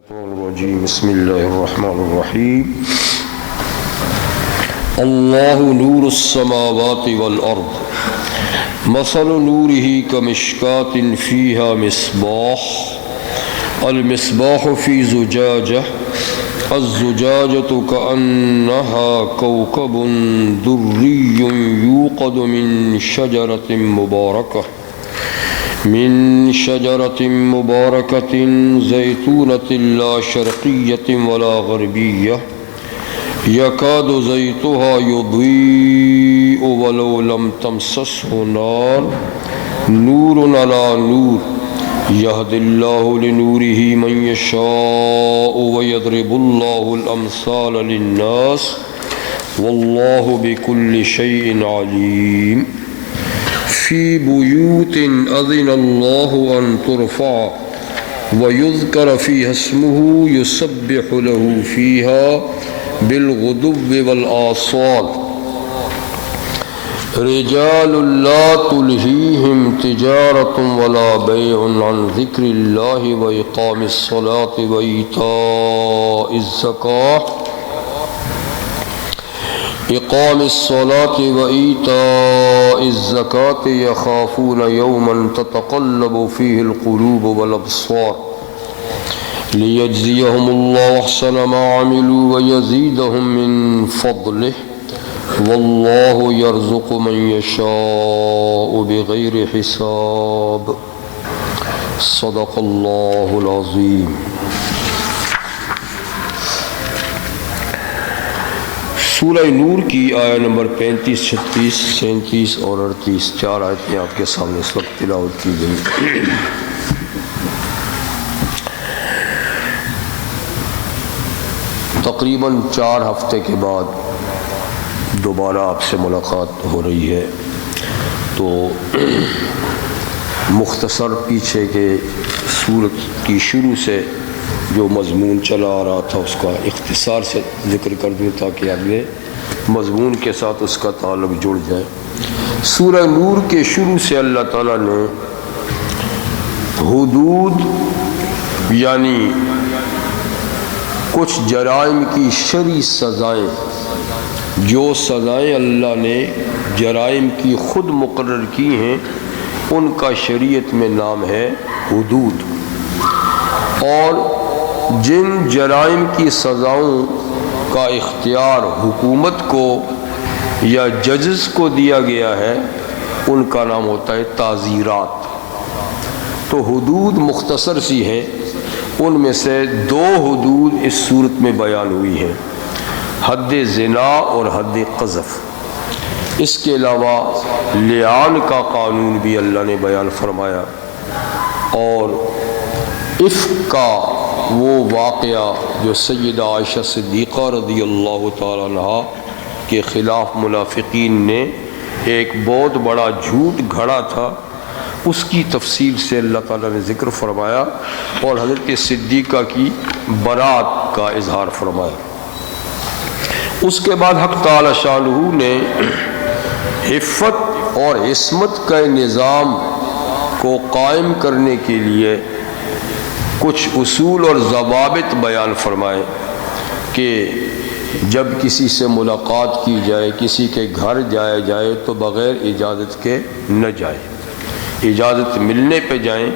بسم اللہ الرحمن الرحیم اللہ نور السماوات والارض مثل نورہ کمشکاۃ فیہا مصباح المصباح فی زجاجہ الزجاجۃ کأنہا کوکب دری یوقد من شجرۃ مبارکۃ زیتونۃ لا شرقیۃ ولا غربیہ یکاد زیتها یضیء ولو لم تمسسہ نار نور علی نور یہدی اللہ لنورہ من یشاء ویضرب اللہ الامثال للناس واللہ بکل شیء علیم فی بیوت اذن اللہ ان ترفع ویذکر فیہا اسمہ یسبح لہ فیہا بالغدو والآصال رجال لا تلہیہم تجارۃ ولا بیع عن ذکر اللہ وإقام الصلاة وإیتاء الزکاة اقام الصلاة وإيتاء الزکاة یخافون یوما تتقلب فیہ القلوب والابصار لیجزیہم اللہ احسن ما عملوا ویزیدہم من فضلہ واللہ یرزق من یشاء بغیر حساب صدق اللہ العظیم۔ سورہ نور کی آیہ نمبر 35، 36، 37 اور 38 چار آیتیں آپ کے سامنے اس وقت تلاوت کی گئی۔ تقریباً 4 ہفتے کے بعد دوبارہ آپ سے ملاقات ہو رہی ہے، تو مختصر پیچھے کے سورت کی شروع سے جو مضمون چلا آ رہا تھا اس کا اختصار سے ذکر کر دوں تاکہ اگلے مضمون کے ساتھ اس کا تعلق جڑ جائے۔ سورہ نور کے شروع سے اللہ تعالیٰ نے حدود یعنی کچھ جرائم کی شرعی سزائیں، جو سزائیں اللہ نے جرائم کی خود مقرر کی ہیں ان کا شریعت میں نام ہے حدود، اور جن جرائم کی سزاؤں کا اختیار حکومت کو یا ججز کو دیا گیا ہے ان کا نام ہوتا ہے تعزیرات۔ تو حدود مختصر سی ہیں، ان میں سے 2 حدود اس صورت میں بیان ہوئی ہیں، حد زنا اور حد قذف۔ اس کے علاوہ لعان کا قانون بھی اللہ نے بیان فرمایا، اور عفق کا وہ واقعہ جو سیدہ عائشہ صدیقہ رضی اللہ تعالیٰ عنہ کے خلاف منافقین نے ایک بہت بڑا جھوٹ گھڑا تھا، اس کی تفصیل سے اللہ تعالیٰ نے ذکر فرمایا، اور حضرت صدیقہ کی برات کا اظہار فرمایا۔ اس کے بعد حق تعالی شانہ نے عفت اور عصمت کا نظام کو قائم کرنے کے لیے کچھ اصول اور ضوابط بیان فرمائے کہ جب کسی سے ملاقات کی جائے، کسی کے گھر جایا جائے تو بغیر اجازت کے نہ جائے، اجازت ملنے پہ جائیں،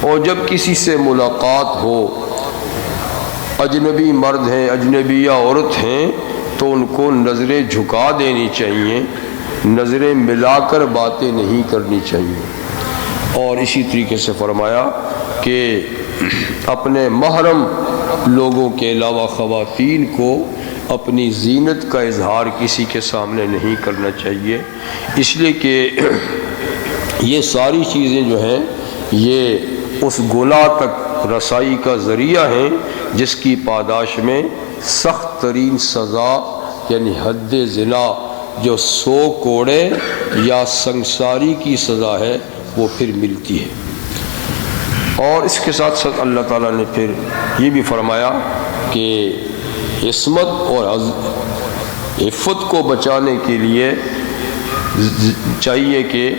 اور جب کسی سے ملاقات ہو، اجنبی مرد ہیں اجنبیہ عورت ہیں تو ان کو نظریں جھکا دینی چاہیے، نظریں ملا کر باتیں نہیں کرنی چاہیے۔ اور اسی طریقے سے فرمایا کہ اپنے محرم لوگوں کے علاوہ خواتین کو اپنی زینت کا اظہار کسی کے سامنے نہیں کرنا چاہیے، اس لیے کہ یہ ساری چیزیں جو ہیں یہ اس گناہ تک رسائی کا ذریعہ ہیں جس کی پاداش میں سخت ترین سزا یعنی حد زنا جو 100 کوڑے یا سنگساری کی سزا ہے وہ پھر ملتی ہے۔ اور اس کے ساتھ ساتھ اللہ تعالیٰ نے پھر یہ بھی فرمایا کہ عصمت اور عفت کو بچانے کے لیے چاہیے کہ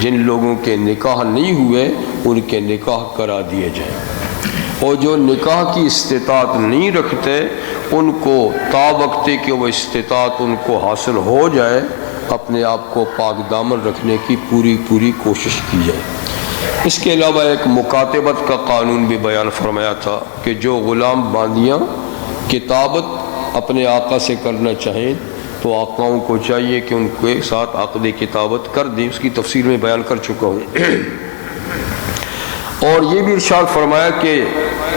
جن لوگوں کے نکاح نہیں ہوئے ان کے نکاح کرا دیے جائیں۔ اور جو نکاح کی استطاعت نہیں رکھتے ان کو تا وقت کہ وہ استطاعت ان کو حاصل ہو جائے اپنے آپ کو پاک دامن رکھنے کی پوری کوشش کی جائے۔ اس کے علاوہ ایک مکاتبت کا قانون بھی بیان فرمایا تھا کہ جو غلام باندیاں کتابت اپنے آقا سے کرنا چاہیں تو آقاؤں کو چاہیے کہ ان کے ساتھ عقد کتابت کر دیں، اس کی تفصیل میں بیان کر چکا ہوں۔ اور یہ بھی ارشاد فرمایا کہ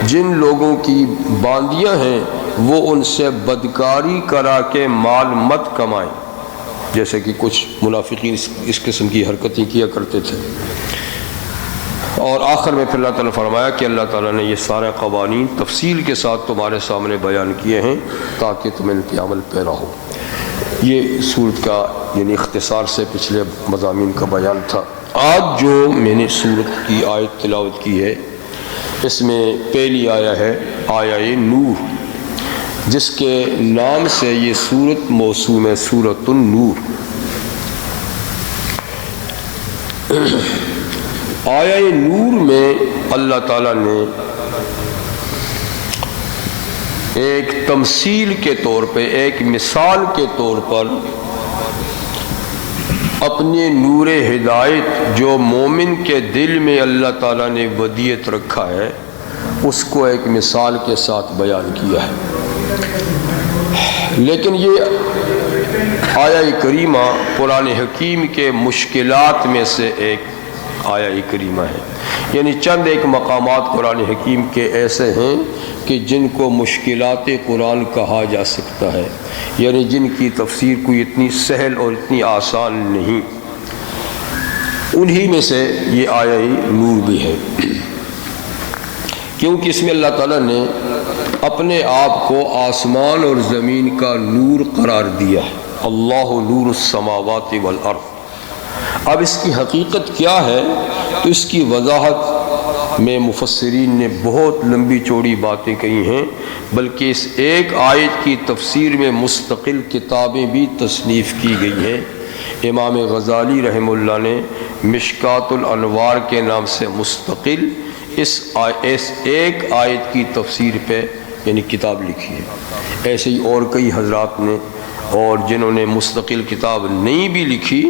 جن لوگوں کی باندیاں ہیں وہ ان سے بدکاری کرا کے مال مت کمائیں، جیسے کہ کچھ منافقین اس قسم کی حرکتیں کیا کرتے تھے۔ اور آخر میں پھر اللہ تعالیٰ نے فرمایا کہ اللہ تعالیٰ نے یہ سارے قوانین تفصیل کے ساتھ تمہارے سامنے بیان کیے ہیں تاکہ تم ان کے عمل پیرا ہو۔ یہ سورت کا یعنی اختصار سے پچھلے مضامین کا بیان تھا۔ آج جو میں نے سورت کی آیت تلاوت کی ہے اس میں پہلی آیا ہے آیہ نور، جس کے نام سے یہ سورت موسوم ہے، سورۃ النور۔ آیہ نور میں اللہ تعالیٰ نے ایک تمثیل کے طور پہ، ایک مثال کے طور پر اپنے نور ہدایت جو مومن کے دل میں اللہ تعالیٰ نے ودیت رکھا ہے اس کو ایک مثال کے ساتھ بیان کیا ہے۔ لیکن یہ آیہ کریمہ قرآن حکیم کے مشکلات میں سے ایک آیہ کریمہ ہے، یعنی چند ایک مقامات قرآن حکیم کے ایسے ہیں کہ جن کو مشکلات قرآن کہا جا سکتا ہے، یعنی جن کی تفسیر کوئی اتنی سہل اور اتنی آسان نہیں، انہی میں سے یہ آیہ نور بھی ہے، کیونکہ اس میں اللہ تعالیٰ نے اپنے آپ کو آسمان اور زمین کا نور قرار دیا ہے۔ اللہ نور السماوات والارض۔ اب اس کی حقیقت کیا ہے تو اس کی وضاحت میں مفسرین نے بہت لمبی چوڑی باتیں کہی ہیں، بلکہ اس ایک آیت کی تفسیر میں مستقل کتابیں بھی تصنیف کی گئی ہیں۔ امام غزالی رحمہ اللہ نے مشکات الانوار کے نام سے مستقل اس ایک آیت کی تفسیر پہ یعنی کتاب لکھی ہے۔ ایسے ہی اور کئی حضرات نے، اور جنہوں نے مستقل کتاب نہیں بھی لکھی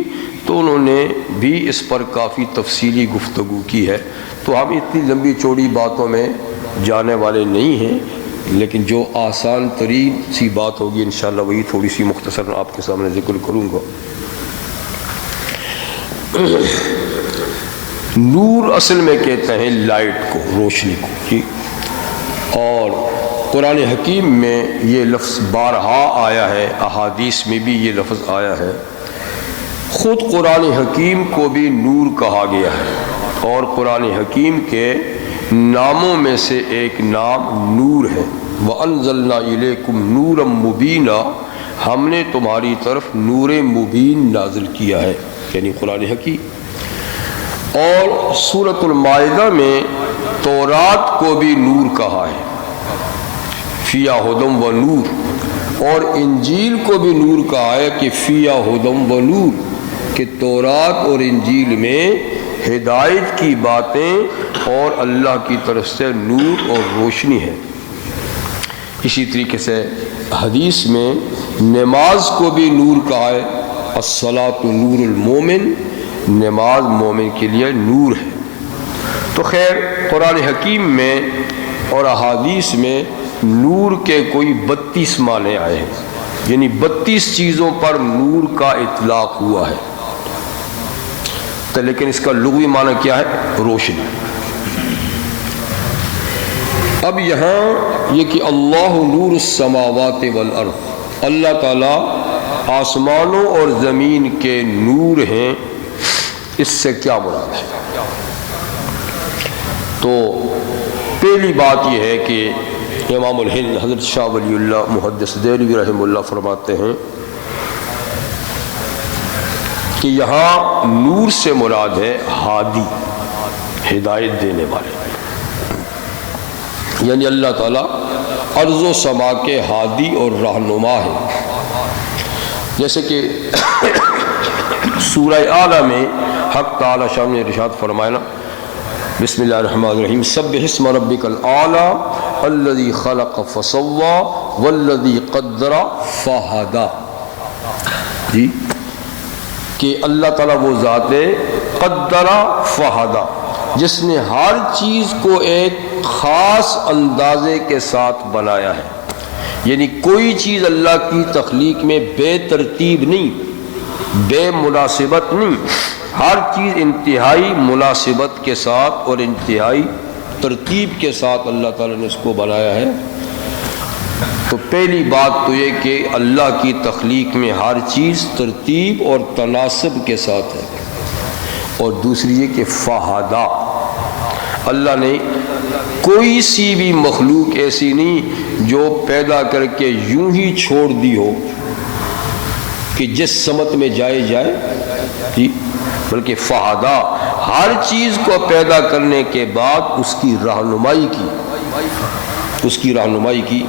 تو انہوں نے بھی اس پر کافی تفصیلی گفتگو کی ہے، تو ہم اتنی لمبی چوڑی باتوں میں جانے والے نہیں ہیں، لیکن جو آسان ترین سی بات ہوگی انشاءاللہ وہی تھوڑی سی مختصر آپ کے سامنے ذکر کروں گا۔ نور اصل میں کہتے ہیں لائٹ کو، روشنی کو، جی، اور قرآن حکیم میں یہ لفظ بارہا آیا ہے، احادیث میں بھی یہ لفظ آیا ہے۔ خود قرآن حکیم کو بھی نور کہا گیا ہے، اور قرآن حکیم کے ناموں میں سے ایک نام نور ہے۔ وَأَنزَلْنَا إِلَيْكُمْ نُورًا مُبِينًا، ہم نے تمہاری طرف نور مبین نازل کیا ہے، یعنی قرآن حکیم۔ اور سورۃ المائدہ میں تورات کو بھی نور کہا ہے، فیہا ھدی و نور، اور انجیل کو بھی نور کہا ہے کہ فیہا ھدی و نور، کہ تورات اور انجیل میں ہدایت کی باتیں اور اللہ کی طرف سے نور اور روشنی ہے۔ اسی طریقے سے حدیث میں نماز کو بھی نور کہا ہے، الصلاۃ نور المومن، نماز مومن کے لیے نور ہے۔ تو خیر قرآن حکیم میں اور احادیث میں نور کے کوئی 32 معنی آئے ہیں، یعنی 32 چیزوں پر نور کا اطلاق ہوا ہے، تو لیکن اس کا لغوی معنی کیا ہے؟ روشنی۔ اب یہاں یہ کہ اللہ نور السماوات والارض، اللہ تعالیٰ آسمانوں اور زمین کے نور ہیں، اس سے کیا مراد ہے؟ تو پہلی بات یہ ہے کہ امام الہند حضرت شاہ ولی اللہ محدث دہلوی رحمہ اللہ فرماتے ہیں کہ یہاں نور سے مراد ہے ہادی، ہدایت دینے والے، یعنی اللہ تعالیٰ ارض و سما کے ہادی اور رہنما ہے۔ جیسے کہ سورہ اعلیٰ میں حق تعالیٰ شاہ نے ارشاد فرمایا نا، بسم اللہ الرحمن الرحیم سبح اسم ربک الاعلی الذی خلق فسوی والذی قدر فہدی. جی کہ اللہ تعالیٰ وہ ذات ہے قدر فہدی جس نے ہر چیز کو ایک خاص اندازے کے ساتھ بنایا ہے. یعنی کوئی چیز اللہ کی تخلیق میں بے ترتیب نہیں، بے مناسبت نہیں، ہر چیز انتہائی مناسبت کے ساتھ اور انتہائی ترتیب کے ساتھ اللہ تعالیٰ نے اس کو بنایا ہے. تو پہلی بات تو یہ کہ اللہ کی تخلیق میں ہر چیز ترتیب اور تناسب کے ساتھ ہے. اور دوسری یہ کہ فہدی، اللہ نے کوئی سی بھی مخلوق ایسی نہیں جو پیدا کر کے یوں ہی چھوڑ دی ہو کہ جس سمت میں جائے جی، بلکہ فہدی ہر چیز کو پیدا کرنے کے بعد اس کی رہنمائی کی،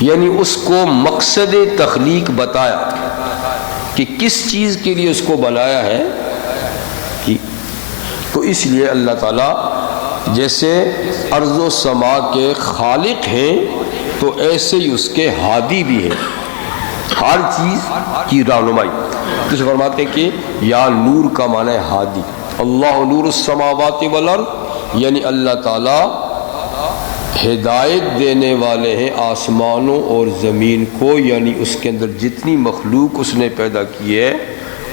یعنی اس کو مقصد تخلیق بتایا کہ کس چیز کے لیے اس کو بنایا ہے. تو اس لیے اللہ تعالیٰ جیسے ارض و سما کے خالق ہیں تو ایسے ہی اس کے ہادی بھی ہیں، ہر چیز کی رہنمائی. تو فرماتے ہیں کہ یا نور کا معنی ہے ہادی. اللہ نور السماوات والارض، یعنی اللہ تعالیٰ ہدایت دینے والے ہیں آسمانوں اور زمین کو، یعنی اس کے اندر جتنی مخلوق اس نے پیدا کی ہے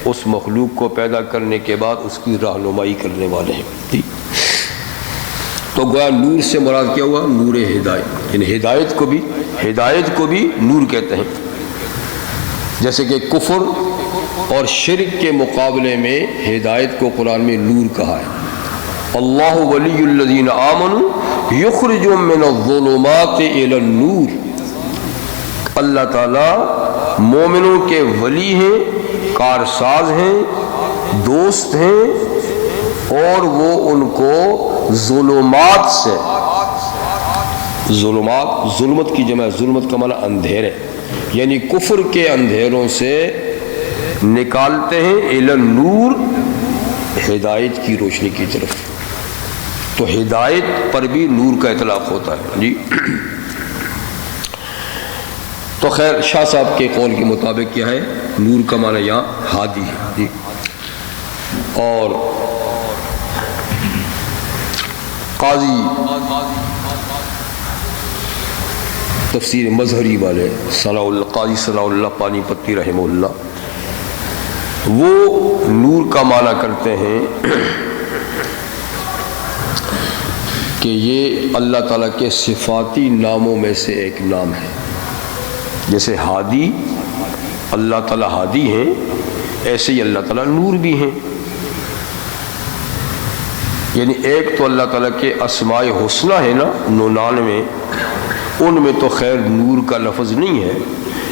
اس مخلوق کو پیدا کرنے کے بعد اس کی رہنمائی کرنے والے ہیں. تو گویا نور سے مراد کیا ہوا؟ نور ہدایت. یعنی ہدایت کو بھی نور کہتے ہیں. جیسے کہ کفر اور شرک کے مقابلے میں ہدایت کو قرآن میں نور کہا ہے. اللہ ولی الذین آمنوا یخرجهم من الظلمات الی النور. اللہ تعالیٰ مومنوں کے ولی ہیں، کارساز ہیں، دوست ہیں، اور وہ ان کو ظلمات سے، ظلمت کی جمع، ظلمت کا معنی اندھیرے، یعنی کفر کے اندھیروں سے نکالتے ہیں الی النور، ہدایت کی روشنی کی طرف. تو ہدایت پر بھی نور کا اطلاق ہوتا ہے. جی تو خیر شاہ صاحب کے قول کے مطابق کیا ہے؟ نور کا معنی یہاں ہادی ہے. جی اور قاضی تفسیر مظہری والے قاضی صلاح اللہ پانی پتی رحمہ اللہ، وہ نور کا معنی کرتے ہیں کہ یہ اللہ تعالیٰ کے صفاتی ناموں میں سے ایک نام ہے. جیسے ہادی اللہ تعالیٰ ہادی ہیں، ایسے ہی اللہ تعالیٰ نور بھی ہیں. یعنی ایک تو اللہ تعالیٰ کے اسماء حسنہ ہے نا 99، ان میں تو خیر نور کا لفظ نہیں ہے،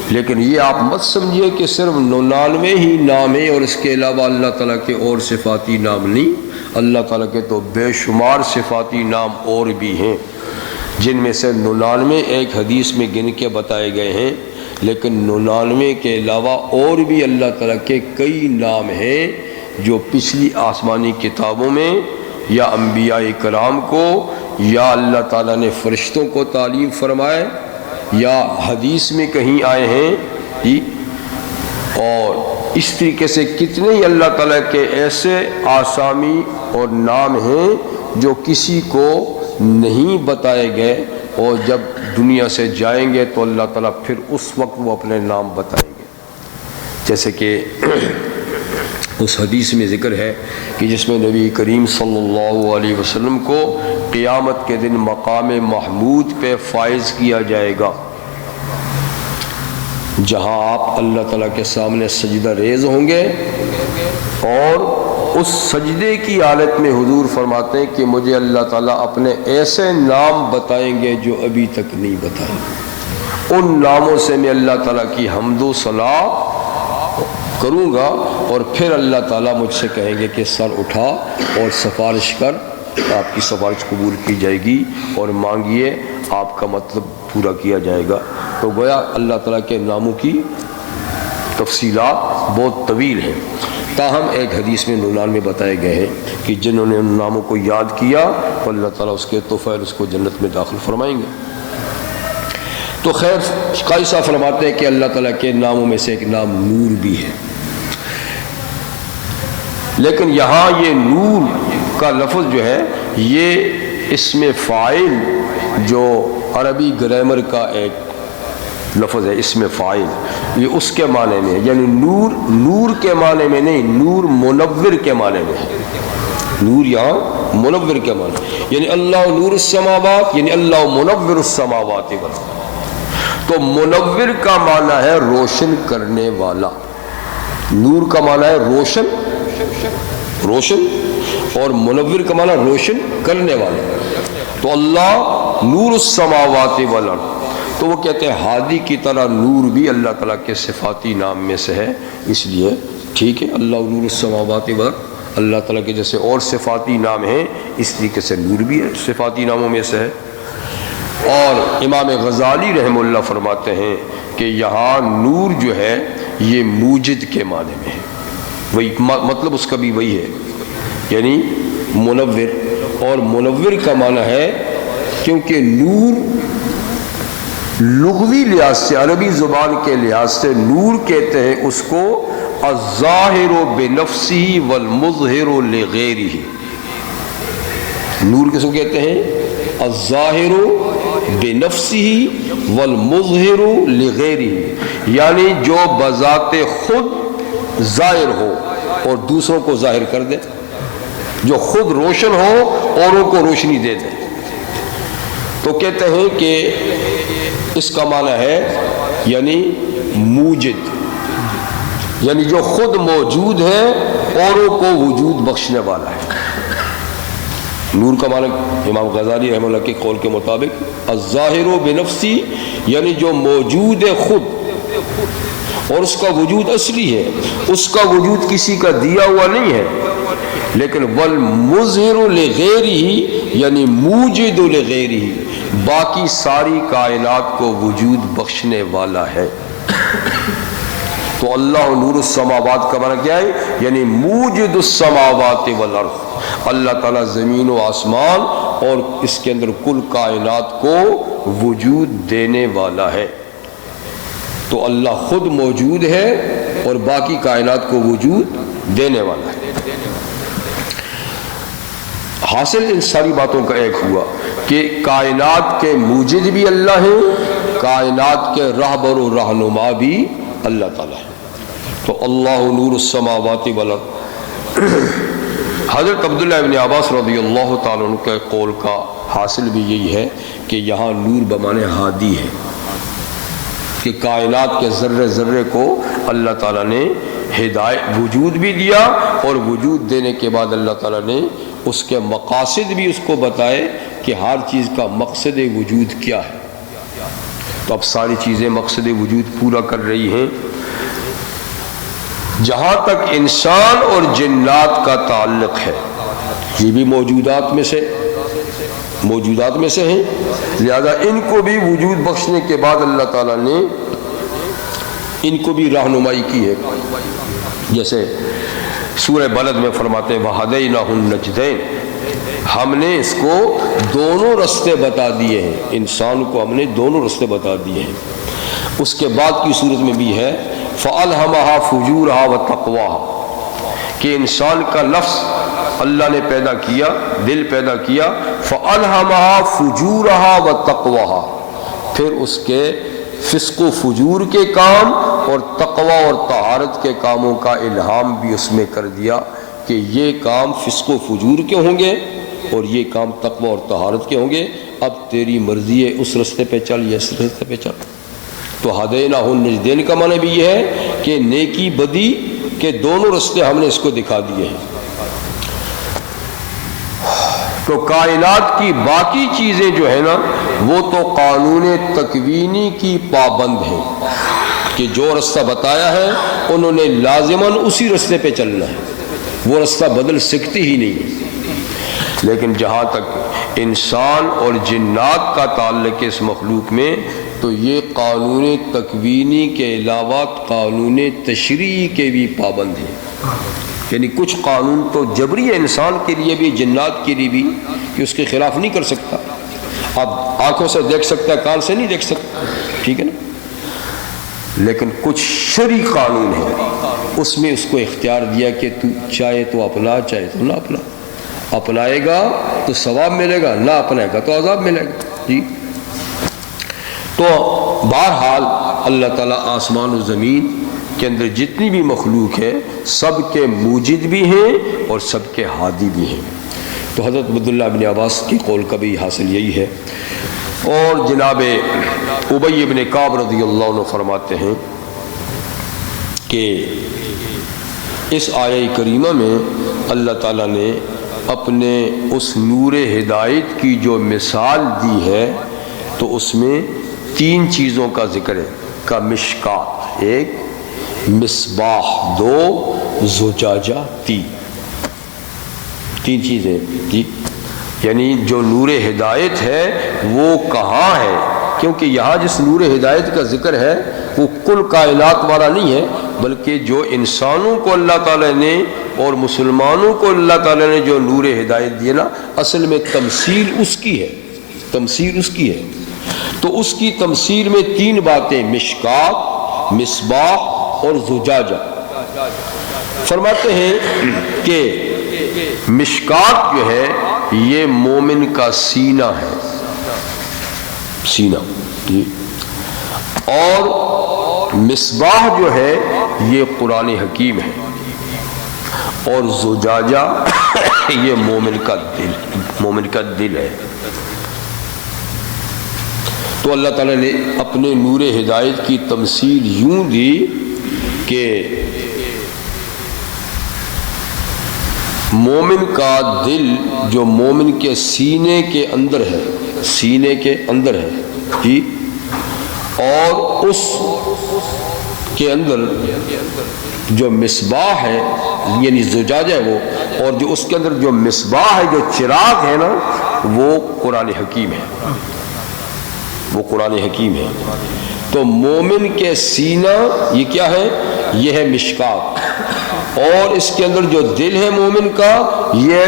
لیکن یہ آپ مت سمجھیے کہ صرف 99 ہی نام ہے اور اس کے علاوہ اللہ تعالیٰ کے اور صفاتی نام نہیں. اللہ تعالیٰ کے تو بے شمار صفاتی نام اور بھی ہیں، جن میں سے 99 ایک حدیث میں گن کے بتائے گئے ہیں، لیکن 99 کے علاوہ اور بھی اللہ تعالیٰ کے کئی نام ہیں جو پچھلی آسمانی کتابوں میں یا انبیاء کرام کو یا اللہ تعالیٰ نے فرشتوں کو تعلیم فرمائے یا حدیث میں کہیں آئے ہیں. جی اور اس طریقے سے کتنے ہی اللہ تعالیٰ کے ایسے آسامی اور نام ہیں جو کسی کو نہیں بتائے گئے، اور جب دنیا سے جائیں گے تو اللہ تعالیٰ پھر اس وقت وہ اپنے نام بتائیں گے. جیسے کہ اس حدیث میں ذکر ہے کہ جس میں نبی کریم صلی اللہ علیہ وسلم کو قیامت کے دن مقام محمود پہ فائز کیا جائے گا، جہاں آپ اللہ تعالیٰ کے سامنے سجدہ ریز ہوں گے، اور اس سجدے کی حالت میں حضور فرماتے ہیں کہ مجھے اللہ تعالیٰ اپنے ایسے نام بتائیں گے جو ابھی تک نہیں بتائے. ان ناموں سے میں اللہ تعالیٰ کی حمد و ثنا کروں گا، اور پھر اللہ تعالیٰ مجھ سے کہیں گے کہ سر اٹھا اور سفارش کر، آپ کی سفارش قبول کی جائے گی، اور مانگیے آپ کا مطلب پورا کیا جائے گا. تو گویا اللہ تعالیٰ کے ناموں کی تفصیلات بہت طویل ہیں. تاہم ایک حدیث میں 99 بتائے گئے ہیں کہ جنہوں نے ان ناموں کو یاد کیا تو اللہ تعالیٰ اس کے طفیل اس کو جنت میں داخل فرمائیں گے۔ تو خیر قاری صاحب فرماتے ہیں کہ اللہ تعالیٰ کے ناموں میں سے ایک نام نور بھی ہے، لیکن یہاں یہ نور کا لفظ جو ہے یہ اسم فاعل جو عربی گرامر کا ایک لفظ ہے، اسم فاعل، یہ اس کے معنی میں ہے، یعنی نور نور کے معنی میں نہیں، نور منور کے معنی میں ہے۔ نور یہاں منور کے معنی، یعنی اللہ نور السماوات، یعنی اللہ منور السماوات والارض۔ تو منور کا معنی ہے روشن کرنے والا، نور کا معنی ہے روشن روشن، اور منور کا معنی روشن کرنے والا۔ تو اللہ نور السماوات والارض، تو وہ کہتے ہیں ہادی کی طرح نور بھی اللہ تعالیٰ کے صفاتی نام میں سے ہے، اس لیے ٹھیک ہے اللہ نور السماوات والارض، اللہ تعالیٰ کے جیسے اور صفاتی نام ہیں اس طریقے سے نور بھی ہے صفاتی ناموں میں سے ہے۔ اور امام غزالی رحمہ اللہ فرماتے ہیں کہ یہاں نور جو ہے یہ موجد کے معنی میں ہے، وہی مطلب اس کا بھی وہی ہے، یعنی منور، اور منور کا معنی ہے کیونکہ نور لغوی لحاظ سے، عربی زبان کے لحاظ سے نور کہتے ہیں اس کو الظاہر بنفسہ والمظہر لغیرہ۔ نور کس کو کہتے ہیں؟ الظاہر بنفسہ والمظہر لغیرہ، یعنی جو بذات خود ظاہر ہو اور دوسروں کو ظاہر کر دے، جو خود روشن ہو اوروں کو روشنی دے دے۔ تو کہتے ہیں کہ اس کا معنی ہے یعنی موجد، یعنی جو خود موجود ہے اوروں کو وجود بخشنے والا ہے۔ نور کا معنی امام غزالی رحمہ اللہ کے قول کے مطابق الظاہر بنفسی، یعنی جو موجود ہے خود اور اس کا وجود اصلی ہے، اس کا وجود کسی کا دیا ہوا نہیں ہے، لیکن والمظہر لغیرہ، یعنی موجد لغیرہ، باقی ساری کائنات کو وجود بخشنے والا ہے۔ تو اللہ نور السماوات کا معنی کیا ہے؟ یعنی موجد السماوات والارض، اللہ تعالیٰ زمین و آسمان اور اس کے اندر کل کائنات کو وجود دینے والا ہے۔ تو اللہ خود موجود ہے اور باقی کائنات کو وجود دینے والا ہے۔ حاصل ان ساری باتوں کا ایک ہوا کہ کائنات کے موجد بھی اللہ ہیں، کائنات کے رہبر و رہنما بھی اللہ تعالیٰ ہے۔ تو اللہ نور السماوات والارض۔ حضرت عبداللہ ابن عباس رضی اللہ تعالیٰ عنہ کے قول کا حاصل بھی یہی ہے کہ یہاں نور بمعنی ہادی ہے، کہ کائنات کے ذرے ذرے کو اللہ تعالیٰ نے ہدایت وجود بھی دیا، اور وجود دینے کے بعد اللہ تعالیٰ نے اس کے مقاصد بھی اس کو بتائے کہ ہر چیز کا مقصد وجود کیا ہے۔ تو اب ساری چیزیں مقصد وجود پورا کر رہی ہیں۔ جہاں تک انسان اور جنات کا تعلق ہے، یہ بھی موجودات میں سے ہیں، لہذا ان کو بھی وجود بخشنے کے بعد اللہ تعالیٰ نے ان کو بھی رہنمائی کی ہے۔ جیسے سورہ بلد میں فرماتے ہیں وَهَدَيْنَاهُ النَّجْدَيْنِ، ہم نے اس کو دونوں رستے بتا دیے ہیں، انسان کو ہم نے دونوں رستے بتا دیے ہیں۔ اس کے بعد کی صورت میں بھی ہے فَأَلْهَمَهَا فُجُورَهَا وَتَقْوَاهَا، کہ انسان کا نفس اللہ نے پیدا کیا، دل پیدا کیا، فَأَلْهَمَهَا فُجُورَهَا وَتَقْوَاهَا، پھر اس کے فسق و فجور کے کام اور تقوی اور طہارت کے کاموں کا الہام بھی اس میں کر دیا کہ یہ کام فسق و فجور کے ہوں گے اور یہ کام تقوی اور طہارت کے ہوں گے، اب تیری مرضی ہے اس رستے پہ چل یا اس رستے پہ چل۔ تو ہدیناہ النجدین کا معنی بھی یہ ہے کہ نیکی بدی کے دونوں رستے ہم نے اس کو دکھا دیے ہیں۔ تو کائنات کی باقی چیزیں جو ہے نا وہ تو قانون تکوینی کی پابند ہیں کہ جو رستہ بتایا ہے انہوں نے لازماً اسی رستے پہ چلنا ہے، وہ رستہ بدل سکتی ہی نہیں۔ لیکن جہاں تک انسان اور جنات کا تعلق ہے اس مخلوق میں، تو یہ قانون تکوینی کے علاوہ قانون تشریعی کے بھی پابند ہیں۔ یعنی کچھ قانون تو جبری ہے انسان کے لیے بھی، جنات کے لیے بھی، کہ اس کے خلاف نہیں کر سکتا. اب آنکھوں سے دیکھ سکتا ہے، کان سے نہیں دیکھ سکتا، ٹھیک ہے نا. لیکن کچھ شرعی قانون ہے، اس میں اس کو اختیار دیا کہ تو چاہے تو اپنا، چاہے تو نہ اپنا. اپنائے گا تو ثواب ملے گا، نہ اپنائے گا تو عذاب ملے گا. جی تو بہرحال اللہ تعالیٰ آسمان و زمین کے اندر جتنی بھی مخلوق ہے سب کے موجد بھی ہیں اور سب کے ہادی بھی ہیں. تو حضرت عبداللہ بن عباس کی قول کا بھی حاصل یہی ہے. اور جناب ابی بن کعب رضی اللہ عنہ فرماتے ہیں کہ اس آیہ کریمہ میں اللہ تعالیٰ نے اپنے اس نور ہدایت کی جو مثال دی ہے تو اس میں 3 چیزوں کا ذکر ہے. کا مشکات 1، مصباح 2، زجاجہ 3 چیزیں. جی یعنی جو نور ہدایت ہے وہ کہاں ہے؟ کیونکہ یہاں جس نور ہدایت کا ذکر ہے وہ کل کائنات والا نہیں ہے، بلکہ جو انسانوں کو اللہ تعالیٰ نے اور مسلمانوں کو اللہ تعالیٰ نے جو نور ہدایت دی نا، اصل میں تمثیل اس کی ہے، تمثیل اس کی ہے. تو اس کی تمثیل میں 3 باتیں، مشکات، مصباح اور زجاجہ. فرماتے ہیں کہ مشکات جو ہے یہ مومن کا سینہ ہے، سینہ. اور مصباح جو ہے یہ قرآن حکیم ہے، اور زجاجہ یہ مومن کا دل ہے. تو اللہ تعالیٰ نے اپنے نور ہدایت کی تمثیل یوں دی کہ مومن کا دل جو مومن کے سینے کے اندر ہے، سینے کے اندر ہے. جی اور اس کے اندر جو مصباح ہے یعنی زجاجہ ہے وہ، اور جو اس کے اندر جو مصباح ہے، جو چراغ ہے نا، وہ قرآن حکیم ہے، وہ قرآن حکیم ہے. تو مومن کے سینہ یہ کیا ہے؟ یہ ہے مشکات. اور اس کے اندر جو دل ہے مومن کا یہ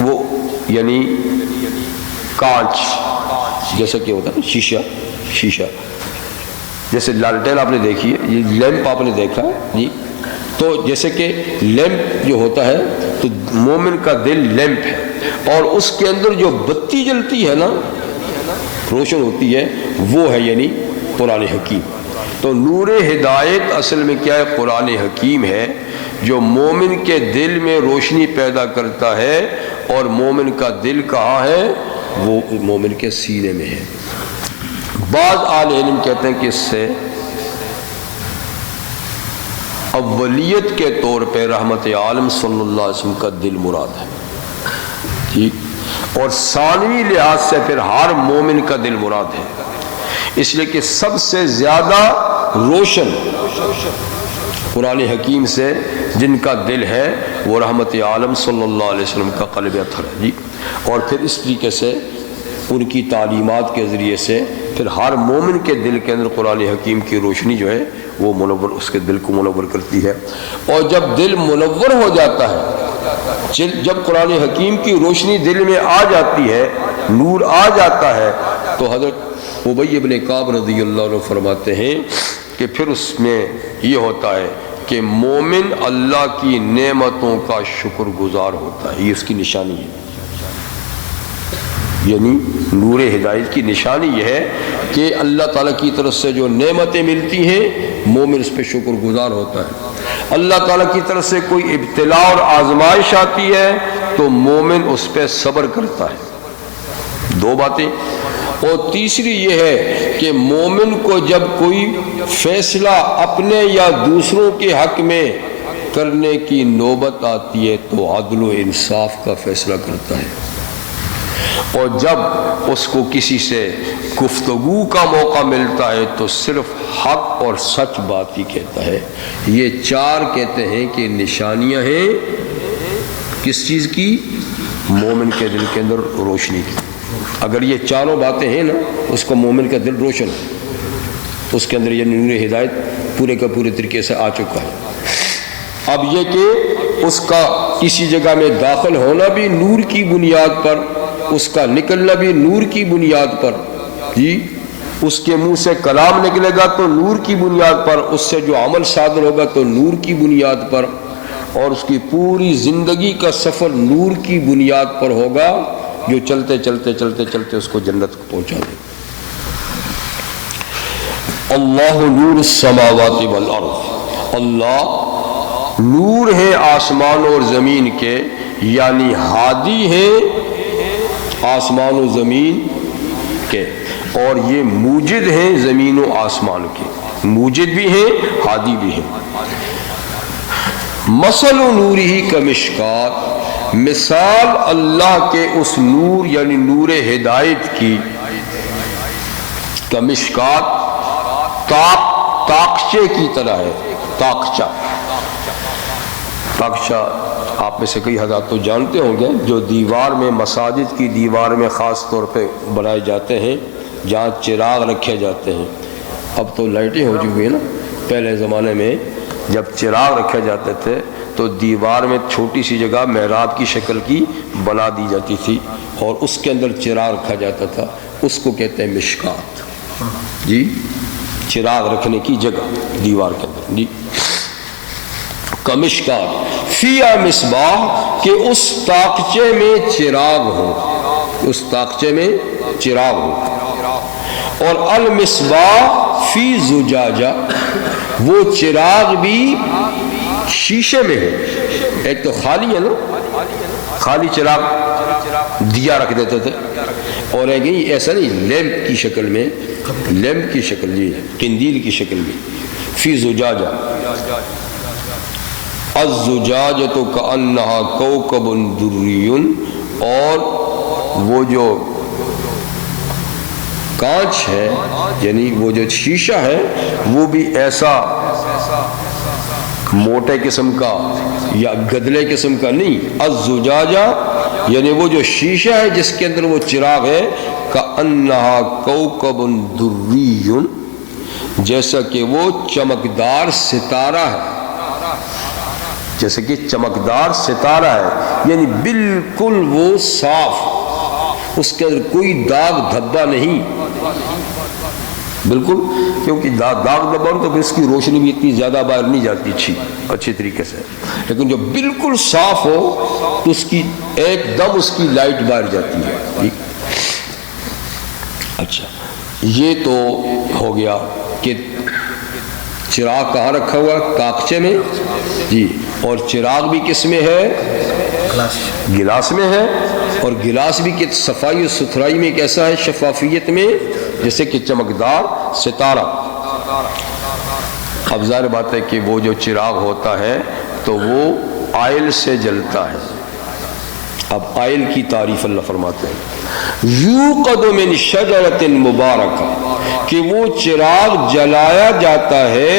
وہ یعنی کانچ، جیسا کہ ہوتا ہے نا شیشہ، جیسے لالٹین آپ نے دیکھی ہے، یہ لیمپ آپ نے دیکھا ہے. جی تو جیسے کہ لیمپ جو ہوتا ہے تو مومن کا دل لیمپ ہے، اور اس کے اندر جو بتی جلتی ہے نا، روشن ہوتی ہے، وہ ہے یعنی قرآن حکیم. تو نور ہدایت اصل میں کیا ہے؟ قرآن حکیم ہے، جو مومن کے دل میں روشنی پیدا کرتا ہے. اور مومن کا دل کہاں ہے؟ وہ مومن کے سینے میں ہے. بعض اہل علم کہتے ہیں کہ اس سے اولیت کے طور پہ رحمت عالم صلی اللہ علیہ وسلم کا دل مراد ہے. ٹھیک، اور ثانوی لحاظ سے پھر ہر مومن کا دل مراد ہے، اس لیے کہ سب سے زیادہ روشن قرآن حکیم سے جن کا دل ہے وہ رحمت عالم صلی اللہ علیہ وسلم کا قلب اطہر ہے. جی اور پھر اس طریقے سے ان کی تعلیمات کے ذریعے سے پھر ہر مومن کے دل کے اندر قرآن حکیم کی روشنی جو ہے وہ منور، اس کے دل کو منور کرتی ہے. اور جب دل منور ہو جاتا ہے، جب قرآن حکیم کی روشنی دل میں آ جاتی ہے، نور آ جاتا ہے، تو حضرت ابی بن کعب رضی اللہ عنہ فرماتے ہیں کہ پھر اس میں یہ ہوتا ہے کہ مومن اللہ کی نعمتوں کا شکر گزار ہوتا ہے. یہ اس کی نشانی ہے، یعنی نور ہدایت کی نشانی یہ ہے کہ اللہ تعالیٰ کی طرف سے جو نعمتیں ملتی ہیں مومن اس پہ شکر گزار ہوتا ہے. اللہ تعالیٰ کی طرف سے کوئی ابتلاء اور آزمائش آتی ہے تو مومن اس پہ صبر کرتا ہے. 2 باتیں. اور تیسری یہ ہے کہ مومن کو جب کوئی فیصلہ اپنے یا دوسروں کے حق میں کرنے کی نوبت آتی ہے تو عدل و انصاف کا فیصلہ کرتا ہے. اور جب اس کو کسی سے گفتگو کا موقع ملتا ہے تو صرف حق اور سچ بات ہی کہتا ہے. یہ 4 کہتے ہیں کہ نشانیاں ہیں کس چیز کی؟ مومن کے دل کے اندر روشنی کی. اگر یہ 4 باتیں ہیں نا، اس کو مومن کا دل روشن ہے، اس کے اندر یہ نور ہدایت پورے کا پورے طریقے سے آ چکا ہے. اب یہ کہ اس کا کسی جگہ میں داخل ہونا بھی نور کی بنیاد پر، اس کا نکلنا بھی نور کی بنیاد پر، جی اس کے منہ سے کلام نکلے گا تو نور کی بنیاد پر، اس سے جو عمل صادر ہوگا تو نور کی بنیاد پر، اور اس کی پوری زندگی کا سفر نور کی بنیاد پر ہوگا، جو چلتے چلتے چلتے چلتے اس کو جنت کو پہنچا دے۔ اللہ نور السماوات والارض، اللہ نور ہے آسمان اور زمین کے، یعنی ہادی ہے آسمان و زمین کے، اور یہ موجد ہیں زمین و آسمان کے، موجد بھی ہیں ہادی بھی ہیں۔ مثل نورہ کمشکات، مثال اللہ کے اس نور یعنی نور ہدایت کی، کمشکات تاقچے کی طرح ہے، تاقچہ آپ میں سے کئی حضرات تو جانتے ہوں گے، جو دیوار میں مساجد کی دیوار میں خاص طور پہ بنائے جاتے ہیں، جہاں چراغ رکھے جاتے ہیں۔ اب تو لائٹیں ہو چکی ہیں نا، پہلے زمانے میں جب چراغ رکھے جاتے تھے تو دیوار میں چھوٹی سی جگہ محراب کی شکل کی بنا دی جاتی تھی، اور اس کے اندر چراغ رکھا جاتا تھا، اس کو کہتے ہیں مشکات، جی چراغ رکھنے کی جگہ دیوار کے اندر، جی کمشکات فیہا مصباح، کہ اس تاقچے میں چراغ ہو، اس تاقچے میں چراغ ہو، اور المصباح فی زجاجہ، وہ چراغ بھی شیشے میں ہے، ایک تو خالی ہے نا، خالی چراغ دیا رکھ دیتے تھے، اور ایک ایسا نہیں لیمپ کی شکل میں، لیمپ کی شکل، جی قندیل کی شکل میں، فی زجاجہ، الزجاجۃ کأنہا کوکب دری، اور وہ جو کانچ ہے یعنی وہ جو شیشہ ہے وہ بھی ایسا موٹے قسم کا یا گدلے قسم کا نہیں، الزجاجہ یعنی وہ جو شیشہ ہے جس کے اندر وہ چراغ ہے، کأنہا کوکب دری، جیسا کہ وہ چمکدار ستارہ ہے، جیسے کہ چمکدار ستارہ ہے، یعنی بالکل وہ صاف، اس کے اندر کوئی داغ دھبا نہیں، بالکل، کیونکہ داغ دھبا تو پھر اس کی روشنی بھی اتنی زیادہ باہر نہیں جاتی اچھی طریقے سے، لیکن جو بالکل صاف ہو تو اس کی ایک دم اس کی لائٹ باہر جاتی ہے۔ اچھا، یہ تو ہو گیا کہ چراغ کہاں رکھا ہوا ہے؟ تاقچے میں، جی، اور چراغ بھی کس میں ہے؟ گلاس میں ہے، اور گلاس بھی کہ صفائی و ستھرائی میں کیسا ہے؟ شفافیت میں، جیسے کہ چمکدار ستارہ۔ اب ظاہر بات ہے کہ وہ جو چراغ ہوتا ہے تو وہ آئل سے جلتا ہے۔ اب آئل کی تعریف اللہ فرماتے ہیں، یوقد من شجرۃ مبارکہ، کہ وہ چراغ جلایا جاتا ہے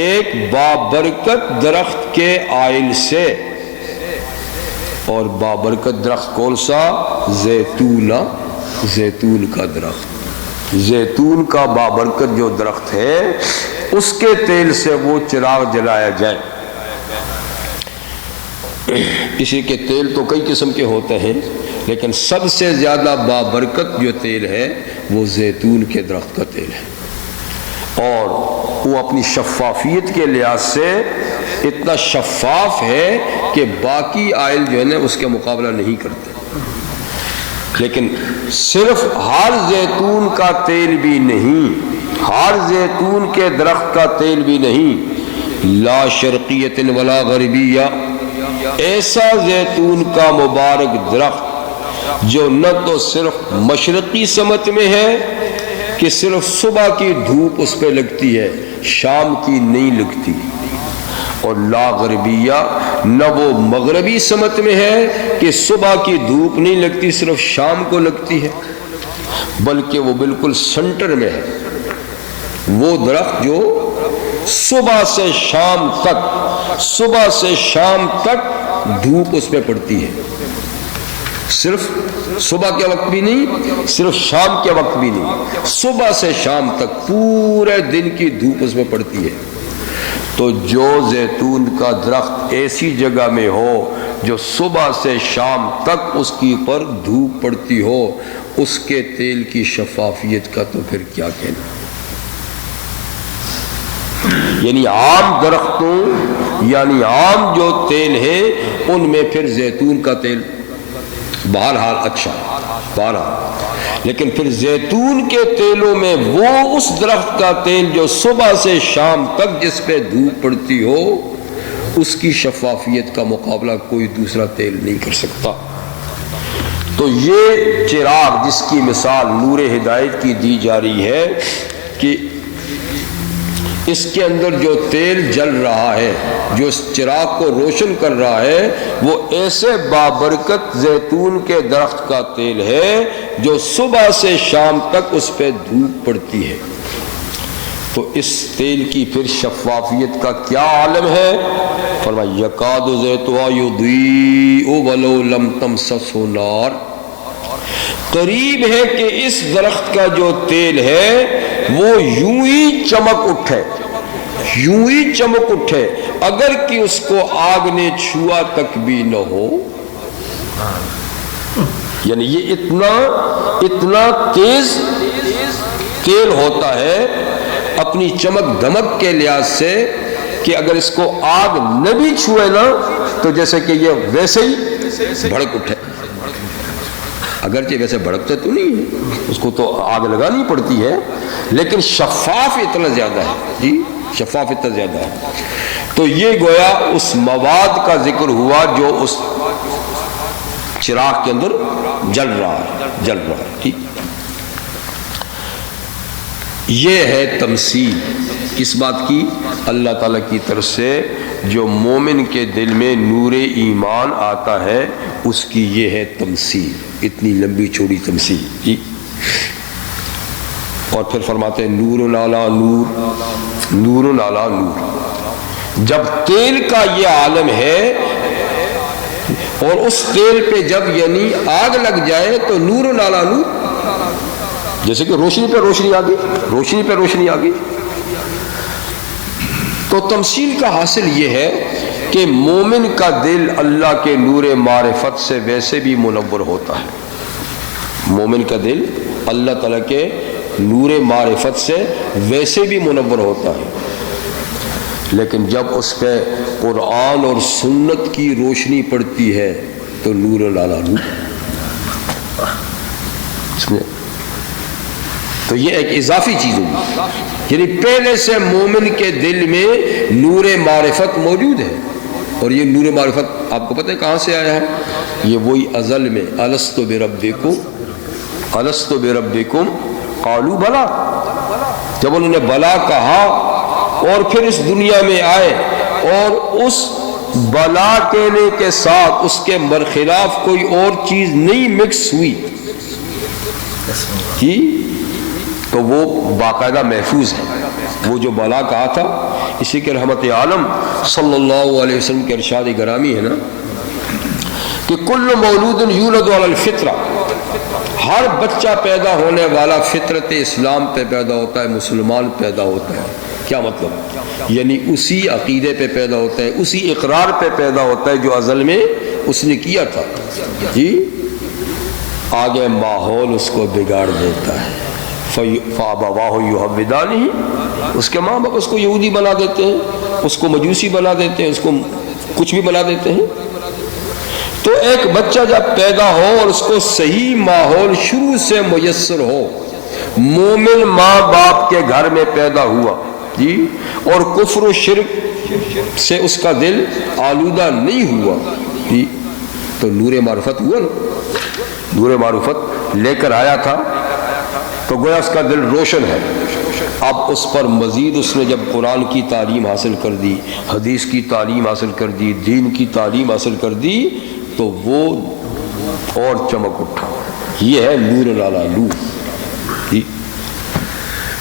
ایک بابرکت درخت کے آئل سے، اور بابرکت درخت کون سا؟ زیتونہ، زیتون کا درخت، زیتون کا بابرکت جو درخت ہے اس کے تیل سے وہ چراغ جلایا جائے۔ اسی کے تیل تو کئی قسم کے ہوتے ہیں، لیکن سب سے زیادہ بابرکت جو تیل ہے وہ زیتون کے درخت کا تیل ہے، اور وہ اپنی شفافیت کے لحاظ سے اتنا شفاف ہے کہ باقی آئل جو ہے نا اس کے مقابلہ نہیں کرتے۔ لیکن صرف ہر زیتون کا تیل بھی نہیں، ہر زیتون کے درخت کا تیل بھی نہیں، لا شرقیت ولا غربیہ، ایسا زیتون کا مبارک درخت جو نہ تو صرف مشرقی سمت میں ہے کہ صرف صبح کی دھوپ اس پہ لگتی ہے، شام کی نہیں لگتی، اور لا غربیہ، نہ وہ مغربی سمت میں ہے کہ صبح کی دھوپ نہیں لگتی صرف شام کو لگتی ہے، بلکہ وہ بالکل سنٹر میں ہے، وہ درخت جو صبح سے شام تک، صبح سے شام تک دھوپ اس پہ پڑتی ہے، صرف صبح کے وقت بھی نہیں، صرف شام کے وقت بھی نہیں، صبح سے شام تک پورے دن کی دھوپ اس میں پڑتی ہے۔ تو جو زیتون کا درخت ایسی جگہ میں ہو جو صبح سے شام تک اس کی پر دھوپ پڑتی ہو، اس کے تیل کی شفافیت کا تو پھر کیا کہنا۔ یعنی عام درختوں یعنی عام جو تیل ہے ان میں پھر زیتون کا تیل بہرحال اچھا بہرحال، لیکن پھر زیتون کے تیلوں میں وہ اس درخت کا تیل جو صبح سے شام تک جس پہ دھوپ پڑتی ہو، اس کی شفافیت کا مقابلہ کوئی دوسرا تیل نہیں کر سکتا۔ تو یہ چراغ جس کی مثال نور ہدایت کی دی جا رہی ہے کہ اس کے اندر جو تیل جل رہا ہے، جو اس چراغ کو روشن کر رہا ہے، وہ ایسے بابرکت زیتون کے درخت کا تیل ہے جو صبح سے شام تک اس پہ دھوپ پڑتی ہے۔ تو اس تیل کی پھر شفافیت کا کیا عالم ہے؟ فرمایا یکاد زیتها یضیء ولو لم تمسسه نار، قریب ہے کہ اس درخت کا جو تیل ہے وہ یوں ہی چمک اٹھے، یوں ہی چمک اٹھے، اگر کہ اس کو آگ نے چھوا تک بھی نہ ہو۔ یعنی یہ اتنا تیز تیل ہوتا ہے اپنی چمک دمک کے لحاظ سے کہ اگر اس کو آگ نہ بھی چھوئے نا تو جیسے کہ یہ ویسے ہی بھڑک اٹھے، اگرچہ ویسے بھڑکتے تو نہیں ہے، اس کو تو آگ لگانی پڑتی ہے، لیکن شفاف اتنا زیادہ ہے، جی شفاف اتنا زیادہ ہے۔ تو یہ گویا اس مواد کا ذکر ہوا جو اس چراغ کے اندر جل رہا ہے، ٹھیک۔ یہ ہے تمثیل کس بات کی؟ اللہ تعالیٰ کی طرف سے جو مومن کے دل میں نور ایمان آتا ہے اس کی یہ ہے تمثیل، اتنی لمبی چوڑی تمثیل، جی۔ اور پھر فرماتے ہیں نور علی نور، نور علی نور۔ جب تیل کا یہ عالم ہے اور اس تیل پہ جب یعنی آگ لگ جائے تو نور علی نور، جیسے کہ روشنی پہ روشنی آ گئی، روشنی پہ روشنی آ گئی۔ تو تمثیل کا حاصل یہ ہے کہ مومن کا دل اللہ کے نور معرفت سے ویسے بھی منور ہوتا ہے، مومن کا دل اللہ تعالیٰ کے نور معرفت سے ویسے بھی منور ہوتا ہے، لیکن جب اس پہ قرآن اور سنت کی روشنی پڑتی ہے تو نور علی نور۔ تو یہ ایک اضافی چیز ہوگی، یعنی پہلے سے مومن کے دل میں نور معرفت موجود ہے، اور یہ نور معرفت آپ کو پتہ ہے کہاں سے آیا ہے؟ یہ وہی ازل میں الست بربکم، الست بربکم قالوا بلا، جب انہوں نے بلا کہا اور پھر اس دنیا میں آئے اور اس بلا کہنے کے ساتھ اس کے برخلاف کوئی اور چیز نہیں مکس ہوئی، جی، تو وہ باقاعدہ محفوظ ہے۔ وہ جو بلا کہا تھا، اسی کے رحمت عالم صلی اللہ علیہ وسلم کے ارشاد گرامی ہے نا کہ کل مولود یولد علی الفطرہ، ہر بچہ پیدا ہونے والا فطرت اسلام پہ پیدا ہوتا ہے، مسلمان پیدا ہوتا ہے۔ کیا مطلب؟ یعنی اسی عقیدے پہ پیدا ہوتا ہے، اسی اقرار پہ پیدا ہوتا ہے جو ازل میں اس نے کیا تھا، جی۔ آگے ماحول اس کو بگاڑ دیتا ہے، فَأَبَوَاهُ يُهَوِّدَانِهِ، اس کے ماں باپ اس کو یہودی بنا دیتے ہیں، اس کو مجوسی بنا دیتے ہیں، اس کو کچھ بھی بنا دیتے ہیں۔ تو ایک بچہ جب پیدا ہو اور اس کو صحیح ماحول شروع سے میسر ہو، مومن ماں باپ کے گھر میں پیدا ہوا، جی، اور کفر و شرک سے اس کا دل آلودہ نہیں ہوا، جی، تو نور معرفت ہوا نا، نور معرفت لے کر آیا تھا تو گویا اس کا دل روشن ہے۔ اب اس پر مزید اس نے جب قرآن کی تعلیم حاصل کر دی، حدیث کی تعلیم حاصل کر دی، دین کی تعلیم حاصل کر دی، تو وہ اور چمک اٹھا۔ یہ ہے نور علی نور،